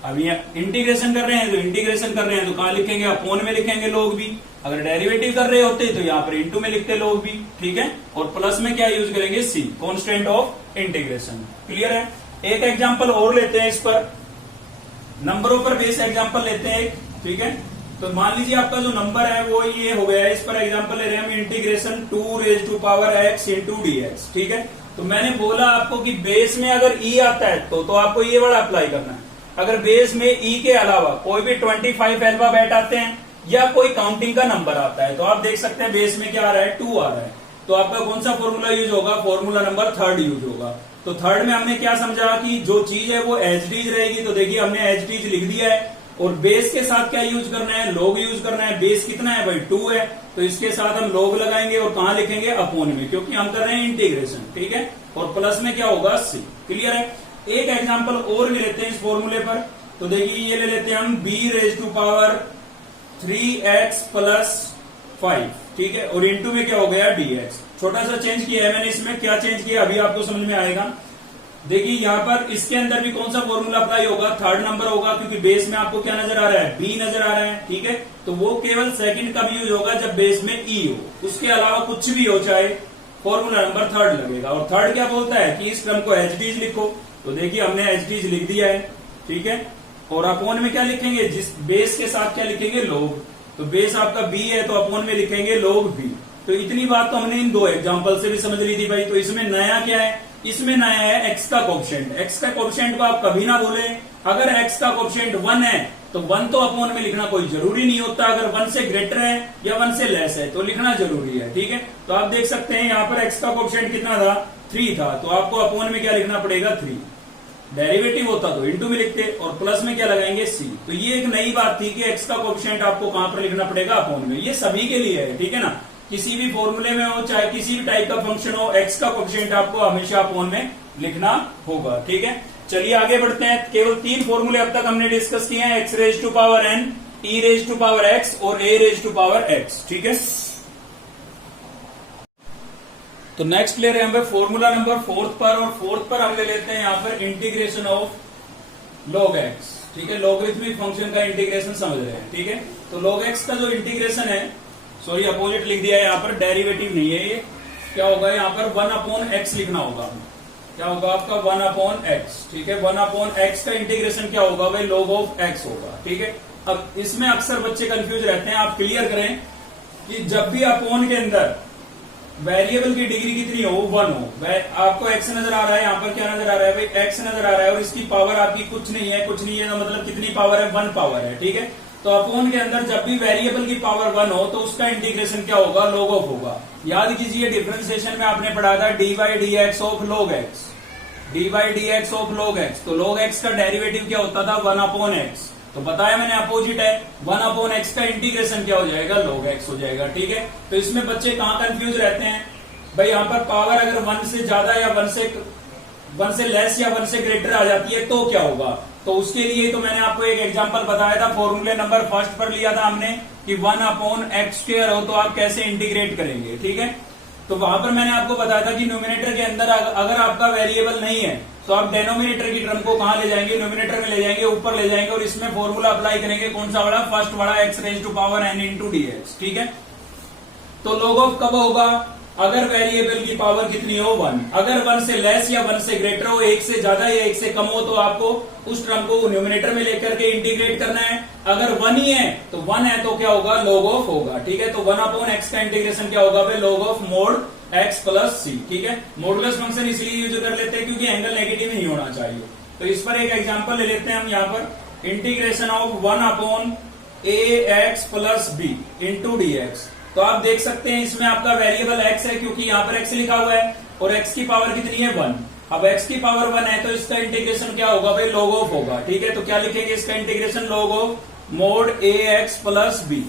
अब यहाँ इंटीग्रेशन कर रहे हैं तो कहां लिखेंगे, अपॉन में लिखेंगे लॉग b। अगर डेरिवेटिव कर रहे होते तो यहाँ पर इनटू में लिखते लॉग b, ठीक है। और प्लस में क्या यूज करेंगे, c, constant of integration. Clear है। एक एग्जांपल और लेते हैं, इस पर नंबरों पर बेस एग्जांपल लेते हैं एक, ठीक है। तो मान लीजिए आपका जो नंबर है वो ये हो गया है, इस पर एग्जांपल ले रहे हैं हम, integration 2 raise to power x into D X, ठीक है। तो मैंने बोला आपको कि बेस में अगर e आता है तो आपको ये वाला अप्लाई करना है। अगर बेस में e के अलावा कोई भी 25 अल्फाबेट आते हैं या कोई काउंटिंग का नंबर आता है, तो आप देख सकते हैं बेस में क्या आ रहा है, 2 आ रहा है। तो आपका कौन सा फॉर्मूला यूज होगा, फॉर्मूला नंबर 3 यूज होगा। तो 3 में हमने क्या समझा कि जो चीज है वो एच डीज रहेगी। तो देखिए हमने एच डीज लिख दिया है, और बेस के साथ क्या यूज करना है, लॉग यूज करना है। बेस कितना है भाई, 2 है, तो इसके साथ हम लॉग लगाएंगे, और कहां लिखेंगे, अपॉन में, क्योंकि हम कर रहे हैं इंटीग्रेशन, ठीक है। और प्लस में क्या होगा, c। क्लियर है। एक एग्जाम्पल और भी लेते हैं इस फॉर्मूले पर। तो देखिए ये ले लेते हैं हम b raise to power 3x plus 5, ठीक है। और इंटू में क्या हो गया, dx। छोटा सा चेंज किया है मैंने, इसमें क्या चेंज किया अभी आपको समझ में आएगा। देखिए यहाँ पर इसके अंदर भी कौन सा फॉर्मूला अप्लाई होगा, थर्ड नंबर होगा, क्योंकि बेस में आपको क्या नजर आ रहा है, बी नजर आ रहा है, ठीक है। तो वो केवल सेकंड कब यूज होगा, जब बेस में ई हो, उसके अलावा कुछ भी हो, चाहे फॉर्मूला नंबर थर्ड लगेगा। और थर्ड क्या बोलता है कि इस क्रम को एचडीज लिखो, तो देखिए हमने एचडीज लिख दिया है, ठीक है। और अपोन में क्या लिखेंगे, जिस बेस के साथ क्या लिखेंगे, लोग। तो बेस आपका बी है तो अपोन में लिखेंगे लोग बी। तो इतनी बात तो हमने इन दो एग्जांपल से भी समझ ली थी भाई। तो इसमें नया क्या है, इसमें नया है एक्स का कोएफिशिएंट। एक्स का कोएफिशिएंट को आप कभी ना भूले, अगर एक्स का कोएफिशिएंट 1 है तो 1 तो अपोन में लिखना कोई जरूरी नहीं होता, अगर 1 से ग्रेटर है या 1 से लेस है तो लिखना जरूरी है, ठीक है। तो आप देख सकते हैं यहाँ पर एक्स का कोएफिशिएंट कितना था, 3 था, तो आपको अपोन में क्या लिखना पड़ेगा, 3। डेरिवेटिव होता तो इनटू में लिखते, और प्लस में क्या लगाएंगे, सी। तो ये एक नई बात थी कि एक्स का कोएफिशिएंट आपको कहां पर लिखना पड़ेगा, अपोन में। ये सभी के लिए है, ठीक है ना। किसी भी फॉर्मूले में हो, चाहे किसी भी टाइप का फंक्शन हो, एक्स का कोएफिशिएंट आपको हमेशा अपोन में लिखना होगा, ठीक है। चलिए आगे बढ़ते हैं। केवल 3 फॉर्मूले अब तक हमने डिस्कस किए हैं, X raise to power N, E raise to power X और A raise to power X, ठीक है। तो नेक्स्ट ले रहे हैं हम फॉर्मूला नंबर 4 पर, और 4 पर हम ले लेते हैं यहाँ पर इंटीग्रेशन ऑफ log x, ठीक है। लॉगरिथमिक फंक्शन का इंटीग्रेशन समझ रहे हैं, ठीक है। तो log x का जो इंटीग्रेशन है, सॉरी अपोजिट लिख दिया है यहाँ पर, डेरिवेटिव नहीं है ये, क्या होगा यहाँ पर 1/x लिखना होगा। क्या होगा आपका 1/x, ठीक है। 1/x का इंटीग्रेशन क्या होगा भाई, log ऑफ x होगा, ठीक है। अब इसमें अक्सर बच्चे कंफ्यूज रहते हैं, आप क्लियर करें कि जब भी अपोन के अंदर वेरिएबल की डिग्री कितनी हो, 1 हो, आपको x नजर आ रहा है, यहाँ पर क्या नजर आ रहा है भाई, x नजर आ रहा है, और इसकी पावर आपकी कुछ नहीं है, कुछ नहीं है, तो मतलब कितनी पावर है, 1 पावर है, ठीक है। तो अपोन के अंदर जब भी वेरिएबल की पावर 1 हो तो उसका इंटीग्रेशन क्या होगा, log ऑफ होगा। याद कीजिए डिफरेंशिएशन में आपने पढ़ा था dy dx of log x, dy dx of log x। तो log x का डेरिवेटिव क्या होता था, 1/x। तो बताया मैंने अपोजिट है, 1/x का इंटीग्रेशन क्या हो जाएगा, log x हो जाएगा, ठीक है। तो इसमें बच्चे कहां कंफ्यूज रहते हैं भाई, यहाँ पर पावर अगर 1 से ज्यादा या 1 से लेस या 1 से ग्रेटर आ जाती है तो क्या होगा। तो उसके लिए तो मैंने आपको एक एग्जांपल बताया था, फॉर्मूले नंबर 1 पर लिया था हमने कि 1/x² हो तो आप कैसे इंटीग्रेट करेंगे, ठीक है। तो वहां पर मैंने आपको बताया था कि न्यूमिनेटर के अंदर अगर आपका वेरिएबल नहीं है तो आप डेनोमिनेटर की टर्म को कहां ले जाएंगे, न्यूमिनेटर में ले जाएंगे, ऊपर ले जाएंगे, और इसमें फॉर्मूला अप्लाई करेंगे, कौन सा वाला, फर्स्ट वाला, X raise to power N into dx, ठीक है। तो log ऑफ कब होगा, अगर वेरिएबल की पावर कितनी हो, 1। अगर 1 से लेस या 1 से ग्रेटर हो, 1 से ज्यादा या 1 से कम हो, तो आपको उस टर्म को न्यूमिनेटर में लेकर के इंटीग्रेट करना है। अगर 1 ही है तो 1 है तो क्या होगा, log ऑफ होगा, ठीक है। तो 1/x का इंटीग्रेशन क्या होगा भाई, log of mode x plus सी, ठीक है। मॉडुलस फंक्शन इसलिए यूज कर लेते हैं क्योंकि एंगल नेगेटिव नहीं होना चाहिए। तो इस पर एक एग्जांपल ले लेते हैं हम यहाँ पर, integration of 1/ax plus B into dx। तो आप देख सकते हैं इसमें आपका वेरिएबल x है, क्योंकि यहाँ पर x लिखा हुआ है, और x की पावर कितनी है, 1। अब x की पावर 1 है तो इसका इंटीग्रेशन क्या होगा भाई, log ऑफ होगा, ठीक है। तो क्या लिखेंगे इसका integration, log of mod ax plus B,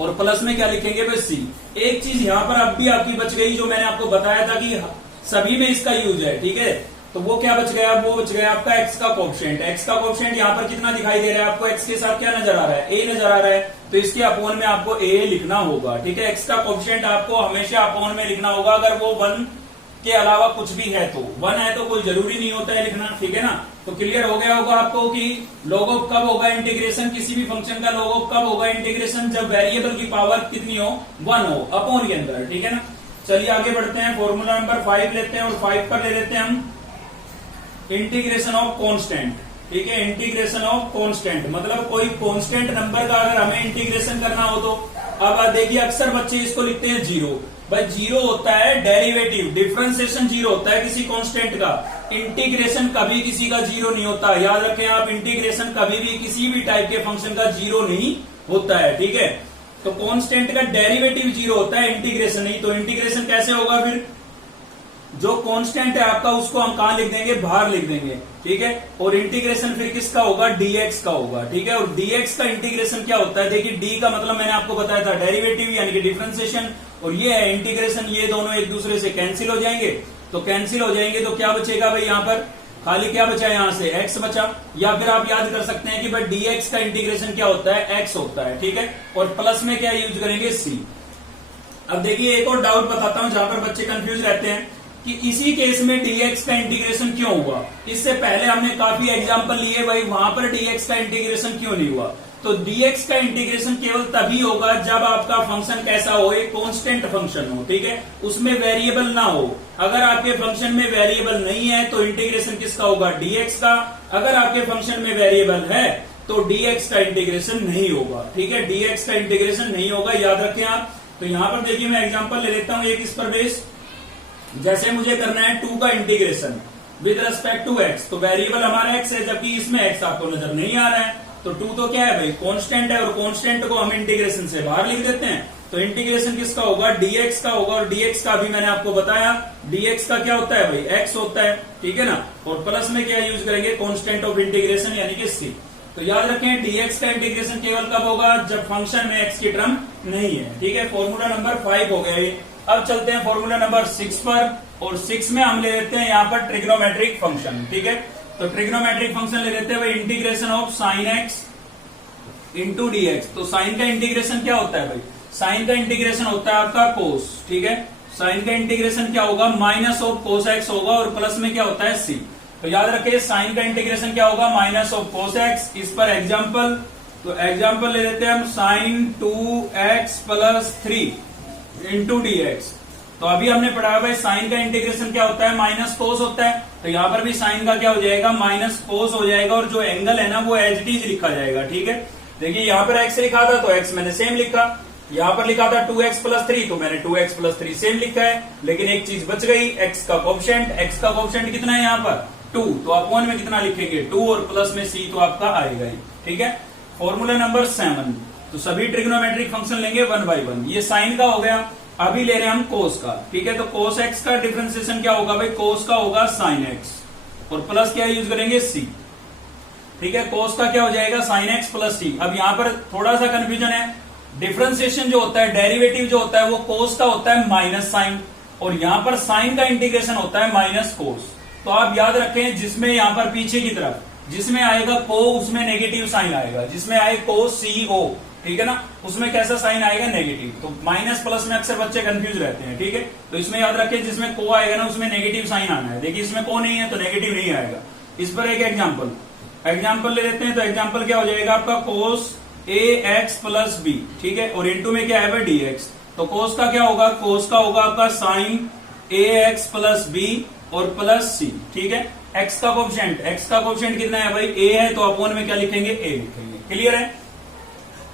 और प्लस में क्या लिखेंगे भाई, सी। एक चीज यहाँ पर अब भी आपकी बच गई, जो मैंने आपको बताया था कि सभी में इसका यूज है, ठीक है। तो वो क्या बच गया, वो बच गया आपका एक्स का कोएफिशिएंट। एक्स का कोएफिशिएंट यहाँ पर कितना दिखाई दे रहा है आपको, एक्स के साथ क्या नजर आ रहा है, ए नजर आ रहा है, तो इसके अपोन में आपको ए लिखना होगा, ठीक है। एक्स का कोएफिशिएंट आपको हमेशा अपोन में लिखना होगा, अगर वो 1 के अलावा कुछ भी है तो। 1 है तो कोई जरूरी नहीं होता है लिखना, ठीक है ना। तो क्लियर हो गया होगा आपको कि log ऑफ कब होगा इंटीग्रेशन, किसी भी फंक्शन का log ऑफ कब होगा इंटीग्रेशन, जब वेरिएबल की पावर कितनी हो, 1 हो, अपोन के अंदर, ठीक है ना। चलिए आगे बढ़ते हैं, फॉर्मूला नंबर 5 लेते हैं, और 5 पर ले लेते हैं हम इंटीग्रेशन ऑफ कांस्टेंट, ठीक है। इंटीग्रेशन ऑफ कांस्टेंट मतलब कोई कांस्टेंट नंबर का अगर हमें इंटीग्रेशन करना हो तो, अब देखिए अक्सर बच्चे इसको लिखते हैं 0। भाई 0 होता है डेरिवेटिव, डिफरेंशिएशन 0 होता है किसी कांस्टेंट का, इंटीग्रेशन कभी किसी का 0 नहीं होता। याद रखें आप, इंटीग्रेशन कभी भी किसी भी टाइप के फंक्शन का 0 नहीं होता है, ठीक है। तो कांस्टेंट का डेरिवेटिव 0 होता है, इंटीग्रेशन नहीं। तो इंटीग्रेशन कैसे होगा फिर, जो कांस्टेंट है आपका उसको हम कहां लिख देंगे, बाहर लिख देंगे, ठीक है। और इंटीग्रेशन फिर किसका होगा, dx का होगा, ठीक है। और dx का इंटीग्रेशन क्या होता है, देखिए d का मतलब मैंने आपको बताया था डेरिवेटिव यानी कि डिफरेंशिएशन, और ये है इंटीग्रेशन। ये दोनों एक दूसरे से कैंसिल हो जाएंगे, तो कैंसिल हो जाएंगे तो क्या बचेगा भाई, यहाँ पर खाली क्या बचा, यहां से x बचा। या फिर आप याद कर सकते हैं कि भाई dx का इंटीग्रेशन क्या होता है, x होता है, ठीक है। और प्लस में क्या यूज करेंगे, c। अब देखिए एक और डाउट बताता हूं जहां पर बच्चे कंफ्यूज रहते हैं कि इसी केस में dx का इंटीग्रेशन क्यों हुआ। इससे पहले हमने काफी एग्जांपल लिए भाई, वहां पर dx का इंटीग्रेशन क्यों नहीं हुआ। तो dx का इंटीग्रेशन केवल तभी होगा जब आपका फंक्शन कैसा हो, एक कांस्टेंट फंक्शन हो, ठीक है, उसमें वेरिएबल ना हो। अगर आपके फंक्शन में वेरिएबल नहीं है तो इंटीग्रेशन किसका होगा, dx का। अगर आपके फंक्शन में वेरिएबल है तो dx का इंटीग्रेशन नहीं होगा, ठीक है, dx का इंटीग्रेशन नहीं होगा, याद रखें आप। तो यहां पर देखिए मैं एग्जांपल ले लेता हूं एक इस पर बेस। जैसे मुझे करना है 2 का integration with respect to x, तो वेरिएबल हमारा x है, जबकि इसमें x आपको नजर नहीं आ रहा है। तो 2 तो क्या है भाई, कांस्टेंट है, और कांस्टेंट को हम इंटीग्रेशन से बाहर लिख देते हैं। तो इंटीग्रेशन किसका होगा, dx का होगा। और dx का भी मैंने आपको बताया, dx का क्या होता है भाई, x होता है, ठीक है ना। और प्लस में क्या यूज करेंगे, कांस्टेंट ऑफ इंटीग्रेशन यानी कि c। तो याद रखें dx का इंटीग्रेशन केवल कब होगा, जब फंक्शन में x की टर्म नहीं है, ठीक है। फॉर्मूला नंबर 5 हो गया ये। अब चलते हैं फॉर्मूला नंबर 6 पर, और 6 में हम ले लेते हैं यहाँ पर ट्रिग्नोमेट्रिक फंक्शन, ठीक है। तो ट्रिग्नोमेट्रिक फंक्शन ले लेते हैं भाई, integration of sine x into D X. तो साइन का इंटीग्रेशन क्या होता है भाई, साइन का इंटीग्रेशन होता है आपका कोस, ठीक है। साइन का इंटीग्रेशन क्या होगा, माइनस ऑफ कोस एक्स होगा, और प्लस में क्या होता है सी। तो याद रखिए साइन का इंटीग्रेशन क्या होगा, माइनस ऑफ कोस एक्स। इस पर एग्जाम्पल, तो एग्जाम्पल ले लेते हैं हम, sine 2x plus 3 into D X. तो अभी हमने पढ़ा भाई साइन का इंटीग्रेशन क्या होता है, माइनस कोस होता है। तो यहाँ पर भी साइन का क्या हो जाएगा, माइनस कोस हो जाएगा, और जो एंगल है ना वो एज इट इज लिखा जाएगा, ठीक है। देखिए यहाँ पर x लिखा था तो x मैंने सेम लिखा, यहाँ पर लिखा था 2x प्लस 3 तो मैंने 2x प्लस 3 सेम लिखा है। लेकिन एक चीज बच गई, x का कोफिशिएंट कितना है यहाँ पर 2, तो अपॉन में कितना लिखेंगे 2, और प्लस में c तो आपका आएगा ही, ठीक है। फॉर्मूला नंबर 7, तो सभी ट्रिग्नोमेट्रिक फंक्शन लेंगे 1 बाय 1। ये साइन का हो गया, अभी ले रहे हैं हम कोस का, ठीक है। तो कोस एक्स का डिफरेंशिएशन क्या होगा भाई, कोस का होगा साइन एक्स, और प्लस क्या यूज करेंगे सी, ठीक है। कोस का क्या हो जाएगा, साइन एक्स प्लस सी। अब यहाँ पर थोड़ा सा कंफ्यूजन है, डिफरेंशिएशन जो होता है, डेरिवेटिव जो होता है वो कोस का होता है माइनस साइन, और यहाँ पर साइन का इंटीग्रेशन होता है माइनस कोस। तो आप याद रखें, जिसमें यहाँ पर पीछे की तरफ जिसमें आएगा को, उसमें नेगेटिव साइन आएगा, जिसमें आए को सी ओ, ठीक है ना, उसमें कैसा साइन आएगा, नेगेटिव। तो माइनस प्लस में अक्सर बच्चे कंफ्यूज रहते हैं, ठीक है। तो इसमें याद रखें जिसमें को आएगा ना उसमें नेगेटिव साइन आना है। देखिए इसमें को नहीं है तो नेगेटिव नहीं आएगा। इस पर एक एग्जाम्पल ले लेते हैं। तो एग्जाम्पल क्या हो जाएगा आपका, कोस ए एक्स प्लस बी, ठीक है, और इंटू में क्या है भाई डी एक्स। तो कोस का क्या होगा, कोस का होगा आपका साइन ए एक्स प्लस बी और प्लस सी, ठीक है। एक्स का कोफिशिएंट कितना है भाई, ए है, तो अपॉन में क्या लिखेंगे, ए लिखेंगे। क्लियर है।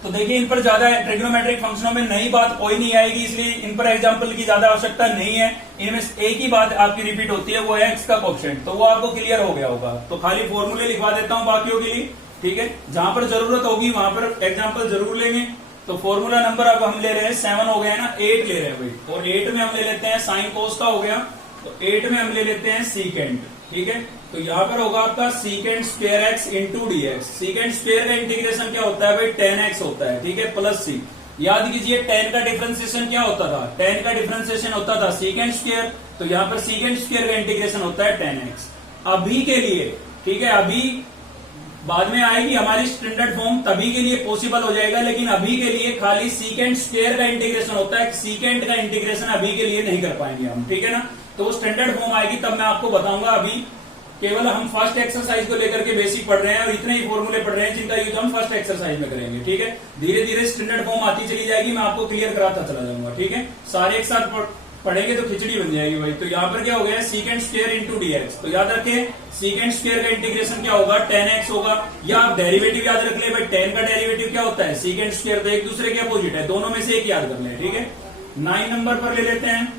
तो देखिए इन पर ज्यादा ट्रिग्नोमेट्रिक फंक्शनों में नई बात कोई नहीं आएगी, इसलिए इन पर एग्जांपल की ज्यादा आवश्यकता नहीं है। इनमें एक ही बात आपकी रिपीट होती है, वो है एक्स का कोफिशिएंट, तो वो आपको क्लियर हो गया होगा। तो खाली फॉर्मूले लिखवा देता हूं बाकियों के लिए, ठीक है। जहां पर जरूरत होगी वहां पर एग्जाम्पल जरूर लेंगे। तो फॉर्मूला नंबर अब हम ले रहे हैं 7 हो गया ना, 8 ले रहे हैं भाई, और 8 में हम ले लेते हैं साइन कोस का हो गया, तो 8 में हम ले लेते हैं सीकेंट, ठीक है। तो यहाँ पर होगा आपका secant square x into D x. Secant square का इंटीग्रेशन क्या होता है भाई, 10x होता है, ठीक है, प्लस सी। याद कीजिए 10 का डिफरेंशिएशन क्या होता था, 10 का डिफरेंशिएशन होता था सीकेंट स्क्वायर, तो यहाँ पर सीकेंट स्क्वायर का इंटीग्रेशन होता है 10x। अभी के लिए, ठीक है, अभी बाद में आएगी हमारी स्टैंडर्ड फॉर्म, तभी के लिए पॉसिबल हो जाएगा, लेकिन अभी के लिए खाली सीकेंट स्क्वायर का इंटीग्रेशन होता है, सीकेंट का इंटीग्रेशन अभी के लिए नहीं कर पाएंगे हम, ठीक है ना। तो स्टैंडर्ड फॉर्म आएगी तब मैं आपको बताऊंगा। अभी केवल हम फर्स्ट एक्सरसाइज को लेकर के बेसिक पढ़ रहे हैं, और इतने ही फॉर्मूले पढ़ रहे हैं जिनका यूज हम फर्स्ट एक्सरसाइज में करेंगे, ठीक है। धीरे धीरे स्टैंडर्ड फॉर्म आती चली जाएगी, मैं आपको क्लियर कराता चला जाऊंगा, ठीक है। सारे एक साथ पढ़ेंगे तो खिचड़ी बन जाएगी भाई। तो यहाँ पर क्या हो गया, secant square into D X. तो याद रखें सीकेंट स्क्वायर का इंटीग्रेशन क्या होगा, 10x होगा, या आप डेरिवेटिव याद रख ले भाई, 10 का डेरिवेटिव क्या होता है, सीकेंट स्क्वायर। तो एक दूसरे के अपोजिट है, दोनों में से एक याद कर ले, ठीक है। 9 नंबर पर ले लेते हैं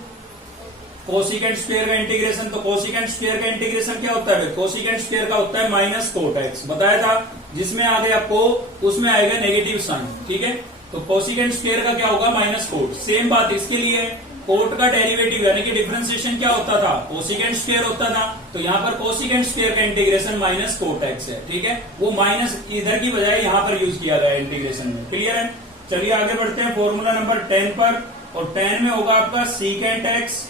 कोसिकेंट स्क्वायर का इंटीग्रेशन। तो कोसिकेंट स्क्वायर का इंटीग्रेशन क्या होता है, कोसिकेंट स्क्वायर का होता है माइनस कोट एक्स, बताया था। जिसमें आ गया को, उसमें आएगा नेगेटिव साइन, ठीक है। तो कोसिकेंट स्क्वायर का क्या होगा, माइनस कोट। सेम बात इसके लिए है, कोट का डेरिवेटिव यानी कि डिफरेंशिएशन क्या होता था, कोसिकेंट स्क्वायर होता था। तो यहाँ पर कोसिकेंट स्क्वायर का इंटीग्रेशन माइनस कोट एक्स है, ठीक है। वो माइनस इधर की बजाय यहाँ पर यूज किया गया इंटीग्रेशन में। क्लियर है। चलिए आगे बढ़ते हैं फॉर्मूला नंबर 10 पर, और 10 में होगा आपका सीकेंट एक्स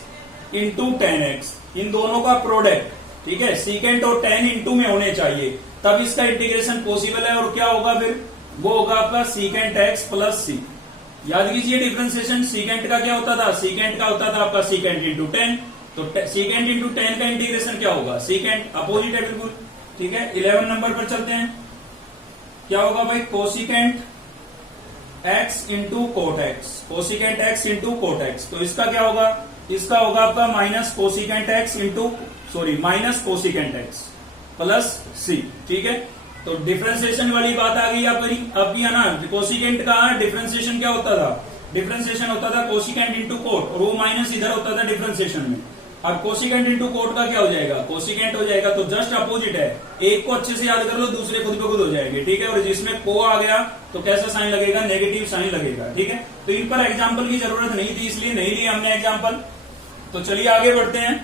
इंटू 10x, इन दोनों का प्रोडक्ट, ठीक है। सीकेंट और 10 इंटू में होने चाहिए, तब इसका इंटीग्रेशन पॉसिबल है। और क्या होगा फिर, वो होगा आपका सीकेंट एक्स प्लस सी। याद कीजिए डिफरेंशिएशन सीकेंट का क्या होता था, सीकेंट का होता था आपका सीकेंट इंटू 10, तो सीकेंट इंटू टेन का इंटीग्रेशन क्या होगा, सीकेंट अपोजिट है बिल्कुल, ठीक है। 11 नंबर पर चलते हैं, क्या होगा भाई, cosecant x into cot x, cosecant x into cot x. तो इसका क्या होगा, इसका होगा आपका minus cosecant x into minus cosecant x plus सी, ठीक है। तो डिफरेंशिएशन वाली बात आ गई अब भी है ना, कोसिकेंट का डिफरेंशिएशन क्या होता था, डिफरेंशिएशन होता था कोसिकेंट इंटू कोट, और वो माइनस इधर होता था डिफरेंशिएशन में। अब कोसिकेंट इंटू कोट का क्या हो जाएगा, कोसिकेंट हो जाएगा, तो जस्ट अपोजिट है, एक को अच्छे से याद कर लो, दूसरे खुद ब खुद हो जाएंगे, ठीक है। और जिसमें को आ गया तो कैसा साइन लगेगा, नेगेटिव साइन लगेगा, ठीक है। तो इन पर एग्जाम्पल की जरूरत नहीं थी, इसलिए नहीं लिया हमने एग्जाम्पल। तो चलिए आगे बढ़ते हैं।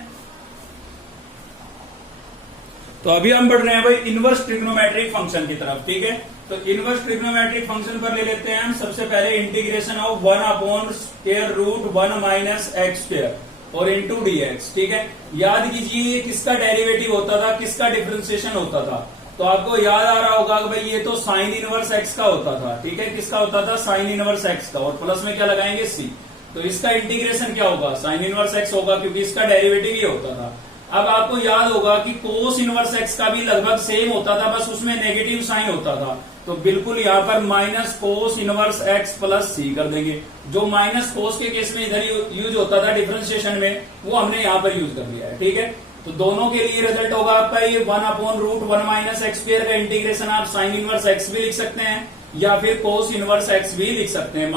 तो अभी हम बढ़ रहे हैं भाई इनवर्स ट्रिग्नोमेट्रिक फंक्शन की तरफ, ठीक है। तो इनवर्स ट्रिग्नोमेट्रिक फंक्शन पर ले लेते हैं हम सबसे पहले integration of 1/√1 minus x square और इंटू dx, ठीक है। याद कीजिए किसका डेरिवेटिव होता था, किसका डिफरेंशिएशन होता था। तो आपको याद आ रहा होगा कि भाई ये तो साइन इनवर्स एक्स का होता था, ठीक है। किसका होता था, साइन इनवर्स एक्स का, और प्लस में क्या लगाएंगे, सी। तो इसका इंटीग्रेशन क्या होगा, साइन इनवर्स एक्स होगा, क्योंकि इसका डेरिवेटिव ये होता था। अब आपको याद होगा कि कोस इनवर्स एक्स का भी लगभग सेम होता था, बस उसमें नेगेटिव साइन होता था। तो बिल्कुल यहाँ पर minus cos inverse x plus c कर देंगे। जो माइनस कोस के केस में इधर यूज होता था डिफरेंशिएशन में, वो हमने यहाँ पर यूज कर लिया है, ठीक है। तो दोनों के लिए रिजल्ट होगा आपका ये 1/√1 माइनस एक्स स्क्वायर का इंटीग्रेशन आप साइन इनवर्स एक्स भी लिख सकते हैं, या फिर कोस इनवर्स एक्स भी लिख सकते हैं।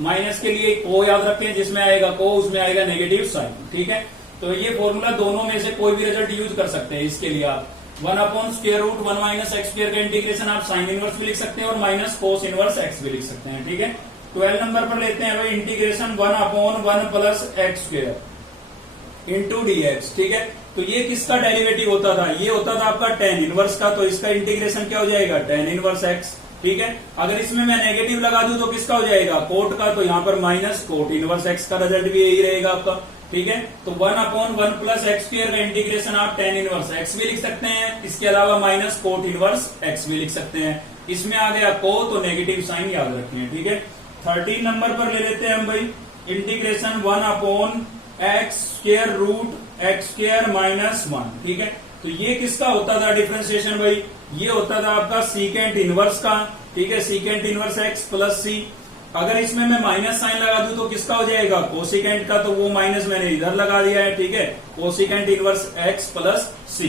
माइनस के लिए को याद रखें, जिसमें आएगा को उसमें आएगा नेगेटिव साइन, ठीक है। तो ये फॉर्मूला दोनों में से कोई भी रिजल्ट यूज कर सकते हैं। इसके लिए आप 1/√1 माइनस एक्स स्क्वायर का इंटीग्रेशन आप साइन इनवर्स भी लिख सकते हैं और माइनस कोस इनवर्स एक्स भी लिख सकते हैं, ठीक है। 12 नंबर पर लेते हैं भाई integration 1/1 plus x square into dx, ठीक है। तो ये किसका डेरिवेटिव होता था, ये होता था आपका टेन इनवर्स का। तो इसका इंटीग्रेशन क्या हो जाएगा, टेन इनवर्स एक्स, ठीक है। अगर इसमें मैं नेगेटिव लगा दूं तो किसका हो जाएगा, कोट का। तो यहाँ पर माइनस कोट इनवर्स एक्स का रिजल्ट भी यही रहेगा आपका, ठीक है। तो 1/1 प्लस एक्स स्क्वायर का इंटीग्रेशन आप टेन इनवर्स एक्स भी लिख सकते हैं, इसके अलावा माइनस कोट इनवर्स एक्स भी लिख सकते हैं। इसमें आ गया को, तो नेगेटिव साइन याद रखें, ठीक है। 13 नंबर पर ले लेते हैं हम भाई integration 1/x square root X square minus 1, ठीक है। तो ये किसका होता था डिफरेंशिएशन भाई, ये होता था आपका सीकेंट इनवर्स का, ठीक है। सीकेंट इनवर्स एक्स प्लस सी। अगर इसमें मैं माइनस साइन लगा दूं तो किसका हो जाएगा, कोसिकेंट का। तो वो माइनस मैंने इधर लगा दिया है, ठीक है। कोसिकेंट इनवर्स एक्स प्लस सी।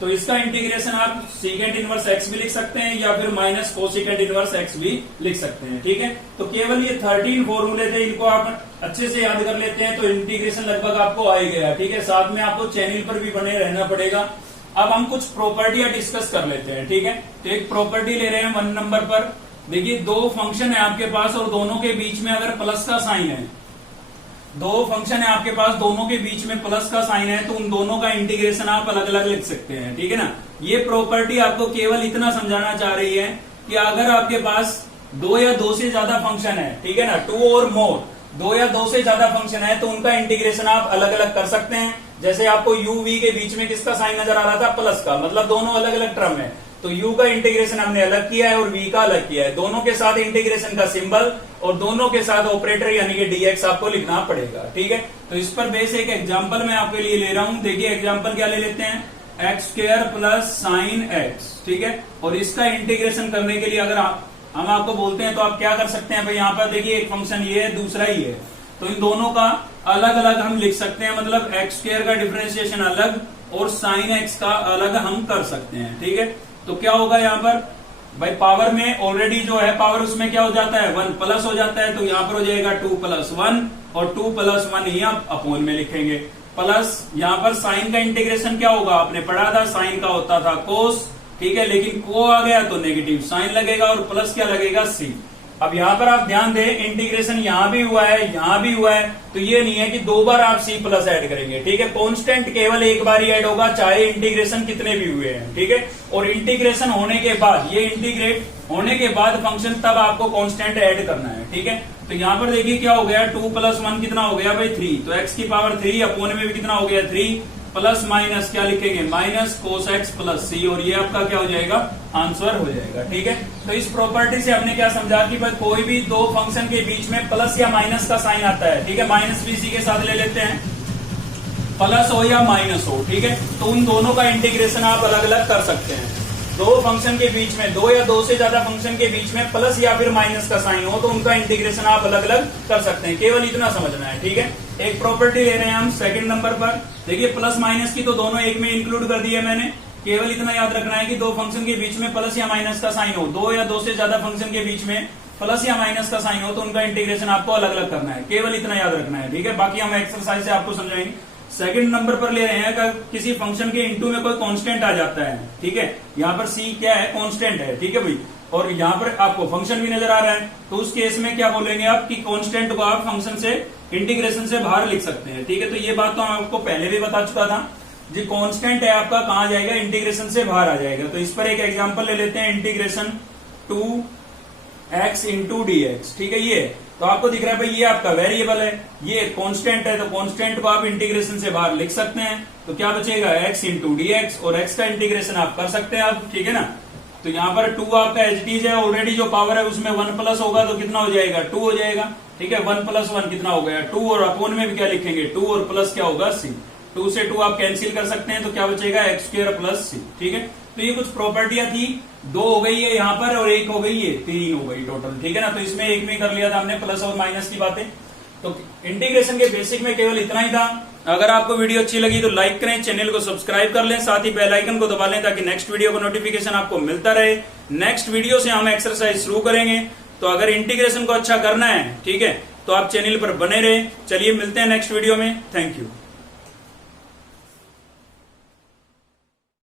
तो इसका इंटीग्रेशन आप सीकेंट इनवर्स एक्स भी लिख सकते हैं, या फिर माइनस कोसिकेंट इनवर्स एक्स भी लिख सकते हैं, ठीक है। तो केवल ये 13 फॉर्मूले थे, इनको आप अच्छे से याद कर लेते हैं तो इंटीग्रेशन लगभग आपको आ ही गया, ठीक है। साथ में आपको चैनल पर भी बने रहना पड़ेगा। अब हम कुछ प्रॉपर्टियां डिस्कस कर लेते हैं, ठीक है। तो एक प्रॉपर्टी ले रहे हैं 1 नंबर पर। देखिए दो फंक्शन है आपके पास और दोनों के बीच में अगर प्लस का साइन है, दो फंक्शन है आपके पास, दोनों के बीच में प्लस का साइन है, तो उन दोनों का इंटीग्रेशन आप अलग अलग लिख सकते हैं, ठीक है ना। ये प्रॉपर्टी आपको केवल इतना समझाना चाह रही है कि अगर आपके पास दो या दो से ज्यादा फंक्शन है, ठीक है ना, 2 और मोर, दो या दो से ज्यादा फंक्शन है, तो उनका इंटीग्रेशन आप अलग अलग कर सकते हैं। जैसे आपको u v के बीच में किसका साइन नजर आ रहा था, प्लस का, मतलब दोनों अलग अलग टर्म है। तो u का इंटीग्रेशन हमने अलग किया है और v का अलग किया है, दोनों के साथ इंटीग्रेशन का सिंबल और दोनों के साथ ऑपरेटर यानी कि dx आपको लिखना पड़ेगा, ठीक है। तो इस पर बेस एक एग्जांपल मैं आपके लिए ले रहा हूं। देखिए एग्जांपल क्या ले लेते हैं, x square plus sine x, ठीक है। और इसका इंटीग्रेशन करने के लिए अगर हम आपको बोलते हैं तो आप क्या कर सकते हैं भाई, यहाँ पर देखिए एक फंक्शन ये है, दूसरा ही है, तो इन दोनों का अलग अलग हम लिख सकते हैं, मतलब एक्स स्क्वायर का डिफरेंशिएशन अलग और साइन एक्स का अलग हम कर सकते हैं, ठीक है। तो क्या होगा यहाँ पर भाई, पावर में ऑलरेडी जो है पावर उसमें क्या हो जाता है, 1 प्लस हो जाता है, तो यहाँ पर हो जाएगा 2 + 1 और 2 + 1 ही आप अपोन में लिखेंगे। प्लस यहाँ पर साइन का इंटीग्रेशन क्या होगा, आपने पढ़ा था साइन का होता था कोस, ठीक है, लेकिन को आ गया तो नेगेटिव साइन लगेगा और प्लस क्या लगेगा, सी। अब यहाँ पर आप ध्यान दें इंटीग्रेशन यहाँ भी हुआ है, यहाँ भी हुआ है, तो ये नहीं है कि 2 बार आप सी प्लस ऐड करेंगे, ठीक है। कांस्टेंट केवल एक बार ही ऐड होगा, चाहे इंटीग्रेशन कितने भी हुए हैं, ठीक है। और इंटीग्रेशन होने के बाद, ये इंटीग्रेट होने के बाद फंक्शन तब आपको कांस्टेंट ऐड करना है, ठीक है। तो यहाँ पर देखिए क्या हो गया, 2 + 1 कितना हो गया भाई, 3। तो x की पावर 3 अपोन में भी कितना हो गया, 3 प्लस माइनस क्या लिखेंगे, माइनस कोस एक्स प्लस सी, और ये आपका क्या हो जाएगा, आंसर हो जाएगा, ठीक है। तो इस प्रॉपर्टी से हमने क्या समझा कि भाई कोई भी दो फंक्शन के बीच में प्लस या माइनस का साइन आता है, ठीक है, माइनस भी इसी के साथ ले लेते हैं। प्लस हो या माइनस हो, ठीक है। तो उन दोनों का इंटीग्रेशन आप अलग अलग कर सकते हैं। दो फंक्शन के बीच में, दो या दो से ज्यादा फंक्शन के बीच में प्लस या फिर माइनस का साइन हो तो उनका इंटीग्रेशन आप अलग अलग कर सकते हैं। केवल इतना समझना है, ठीक है। एक प्रॉपर्टी ले रहे हैं हम सेकंड नंबर पर। देखिए प्लस माइनस की तो दोनों एक में इंक्लूड कर दी है मैंने। केवल इतना याद रखना है कि दो फंक्शन के बीच में प्लस या माइनस का साइन हो, दो या दो से ज्यादा फंक्शन के बीच में प्लस या माइनस का साइन हो तो उनका इंटीग्रेशन आपको अलग अलग करना है। केवल इतना याद रखना है, ठीक है। बाकी हम एक्सरसाइज से आपको समझाएंगे। सेकंड नंबर पर ले रहे हैं अगर किसी फंक्शन के इनटू में कोई कांस्टेंट आ जाता है, ठीक है। यहाँ पर सी क्या है, कांस्टेंट है, ठीक है भाई। और यहाँ पर आपको फंक्शन भी नजर आ रहा है, तो उस केस में क्या बोलेंगे आप कि कांस्टेंट को आप फंक्शन से इंटीग्रेशन से बाहर लिख सकते हैं, ठीक है। तो ये बात तो हम आपको पहले भी बता चुका था। जो कांस्टेंट है आपका कहाँ जाएगा, इंटीग्रेशन से बाहर आ जाएगा। तो इस पर एक एग्जांपल ले लेते हैं, इंटीग्रेशन 2x इंटू dx, ठीक है। ये तो आपको दिख रहा है भाई ये आपका वेरिएबल है, ये कांस्टेंट है, तो कांस्टेंट को आप इंटीग्रेशन से बाहर लिख सकते हैं। तो क्या बचेगा, x इंटू dx, और x का इंटीग्रेशन आप कर सकते हैं आप, ठीक है ना। तो यहाँ पर 2 आपका एचटीज है, ऑलरेडी जो पावर है उसमें 1 प्लस होगा तो कितना हो जाएगा, 2 हो जाएगा, ठीक है। 1 प्लस 1 कितना हो गया 2, और अपोन में भी क्या लिखेंगे 2, और प्लस क्या होगा c। 2 से 2 आप कैंसिल कर सकते हैं तो क्या बचेगा एक्स स्क्वायर प्लस c, ठीक है। तो ये कुछ प्रॉपर्टियां थी, 2 हो गई है यहाँ पर और 1 हो गई है, 3 हो गई टोटल, ठीक है ना। तो इसमें एक में कर लिया था हमने प्लस और माइनस की बातें। तो इंटीग्रेशन के बेसिक में केवल इतना ही था। अगर आपको वीडियो अच्छी लगी तो लाइक करें, चैनल को सब्सक्राइब कर लें, साथ ही बेल आइकन को दबा लें ताकि नेक्स्ट वीडियो का नोटिफिकेशन आपको मिलता रहे। नेक्स्ट वीडियो से हम एक्सरसाइज शुरू करेंगे। तो अगर इंटीग्रेशन को अच्छा करना है, ठीक है, तो आप चैनल पर बने रहे। चलिए मिलते हैं नेक्स्ट वीडियो में। Thank you.